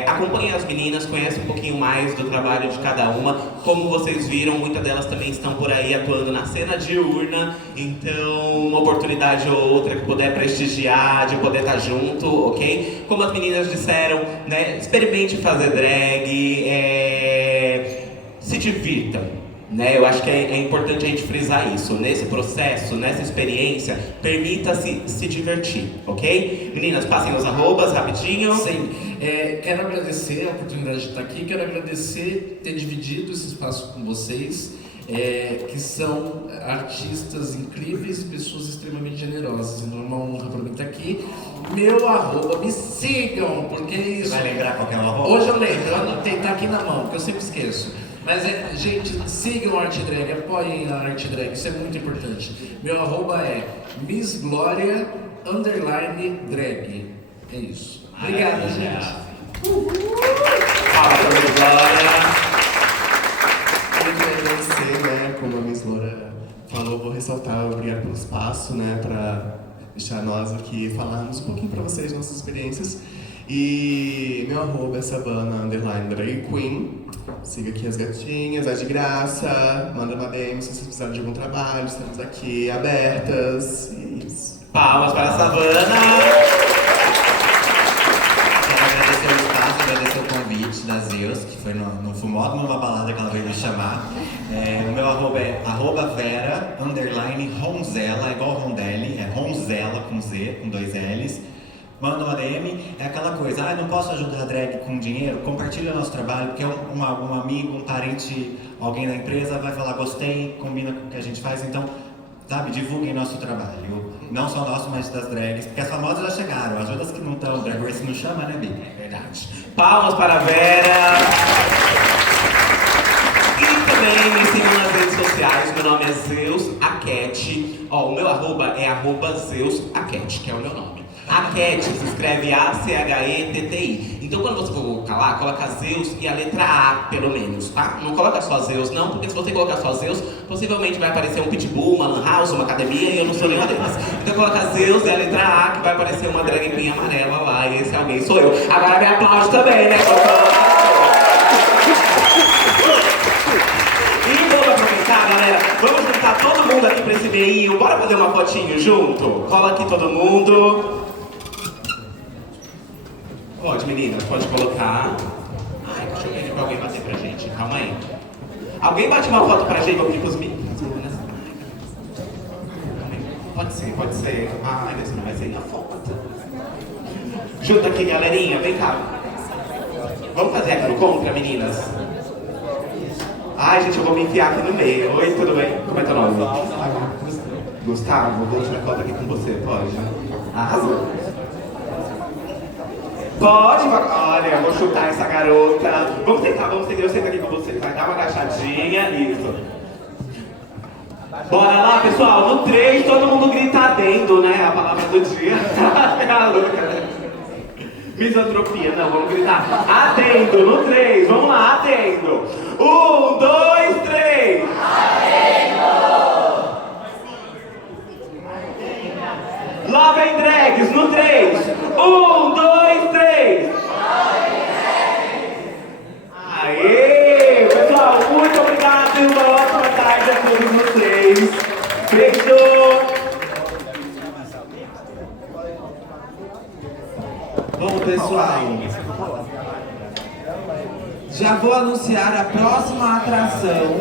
Acompanhem as meninas, conhecem um pouquinho mais do trabalho de cada uma. Como vocês viram, muitas delas também estão por aí atuando na cena diurna. Então, uma oportunidade ou outra que puder prestigiar, de poder estar junto, ok? Como as meninas disseram, né, experimente fazer drag, se divirtam, né? Eu acho que é importante a gente frisar isso. Nesse processo, nessa experiência, permita-se se divertir, ok? Meninas, passem os arrobas rapidinho. Sim. Quero agradecer a oportunidade de estar aqui, quero agradecer ter dividido esse espaço com vocês, que são artistas incríveis e pessoas extremamente generosas. Então é uma honra para mim estar aqui. Meu arroba, me sigam, porque isso... Vai lembrar qual que é o arroba? Hoje eu lembro, eu anotei, tá aqui na mão, porque eu sempre esqueço. Mas, gente, sigam a Arte Drag, apoiem a Arte Drag, isso é muito importante. Meu arroba é Miss Glória _drag. É isso. Obrigada, gente. Fala pra Miss Glória. Eu queria agradecer, né, como a Miss Laura falou, vou ressaltar, obrigado pelo espaço, né, para deixar nós aqui falarmos um pouquinho para vocês nossas experiências. E meu arroba é Savana _drag queen. Siga aqui as gatinhas, é de graça. Manda uma DM se vocês precisarem de algum trabalho. Estamos aqui abertas. E é isso. Palmas para a Savana. Quero agradecer o espaço, agradecer o convite da Zeus, que foi no Fumódromo, numa balada que ela veio me chamar. O meu arroba é @Vera _Ronzella, igual Rondelli, é Ronzella com Z, com 2 L's. Manda uma DM, é aquela coisa, não posso ajudar a drag com dinheiro? Compartilha o nosso trabalho, porque um amigo, um parente, alguém da empresa vai falar, gostei, combina com o que a gente faz, então sabe, divulguem nosso trabalho. Não só nosso, mas das drags, porque as famosas já chegaram. Ajuda as que não estão, Drag Race não chama, né, Bi? É verdade. Palmas para a Vera. E também me sigam nas redes sociais. Meu nome é Zeus Aket. Ó, o meu arroba é @Zeus Aket, que é o meu nome. Aket se escreve ACHETTI. Então quando você for colocar lá, coloca Zeus e a letra A, pelo menos, tá? Não coloca só Zeus não, porque se você colocar só Zeus, possivelmente vai aparecer um pitbull, uma lan house, uma academia, e eu não sou nenhuma delas. Então coloca Zeus e a letra A, que vai aparecer uma drag queen amarela lá, e esse alguém sou eu. Agora me aplaude também, né? E vamos aproveitar, galera, vamos juntar todo mundo aqui pra esse meinho. Bora fazer uma fotinho junto? Cola aqui todo mundo. Pode, meninas, pode colocar. Ai, deixa eu pedir pra alguém bater pra gente. Calma aí. Alguém bate uma foto pra gente, vou pedir pros meninos. Pode ser, pode ser. Ai, desse não vai ser na foto. Junta aqui, galerinha, vem cá. Vamos fazer aqui no contra, meninas? Ai, gente, eu vou me enfiar aqui no meio. Oi, tudo bem? Como é teu nome? Gustavo, vou tirar foto aqui com você, pode? Arrasou. Pode, olha, eu vou chutar essa garota. Vamos tentar, eu sento aqui com você, vai dar uma agachadinha, isso. Bora lá, pessoal, no 3 todo mundo grita adendo, né? A palavra do dia. É a louca, né? Misantropia, não, vamos gritar. Adendo, no 3, vamos lá, adendo. 1, 2, 3. Lá vem drags, no 3. 1, 2, 3. Aê! Pessoal, muito obrigado e uma ótima tarde a todos vocês. Beijo! Bom, pessoal, já vou anunciar a próxima atração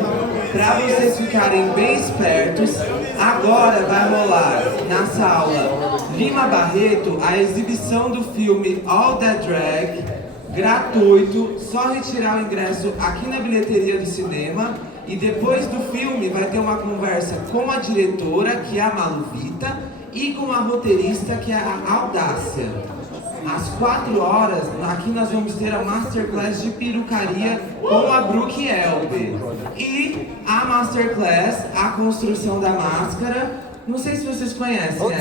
para vocês ficarem bem espertos. Agora vai rolar na sala Lima Barreto a exibição do filme All That Drag, gratuito, só retirar o ingresso aqui na bilheteria do cinema. E depois do filme vai ter uma conversa com a diretora, que é a Maluvita, e com a roteirista, que é a Audácia. Às 4 horas, aqui nós vamos ter a Masterclass de perucaria com a Brooke Elbe. E a Masterclass, a construção da máscara. Não sei se vocês conhecem ela.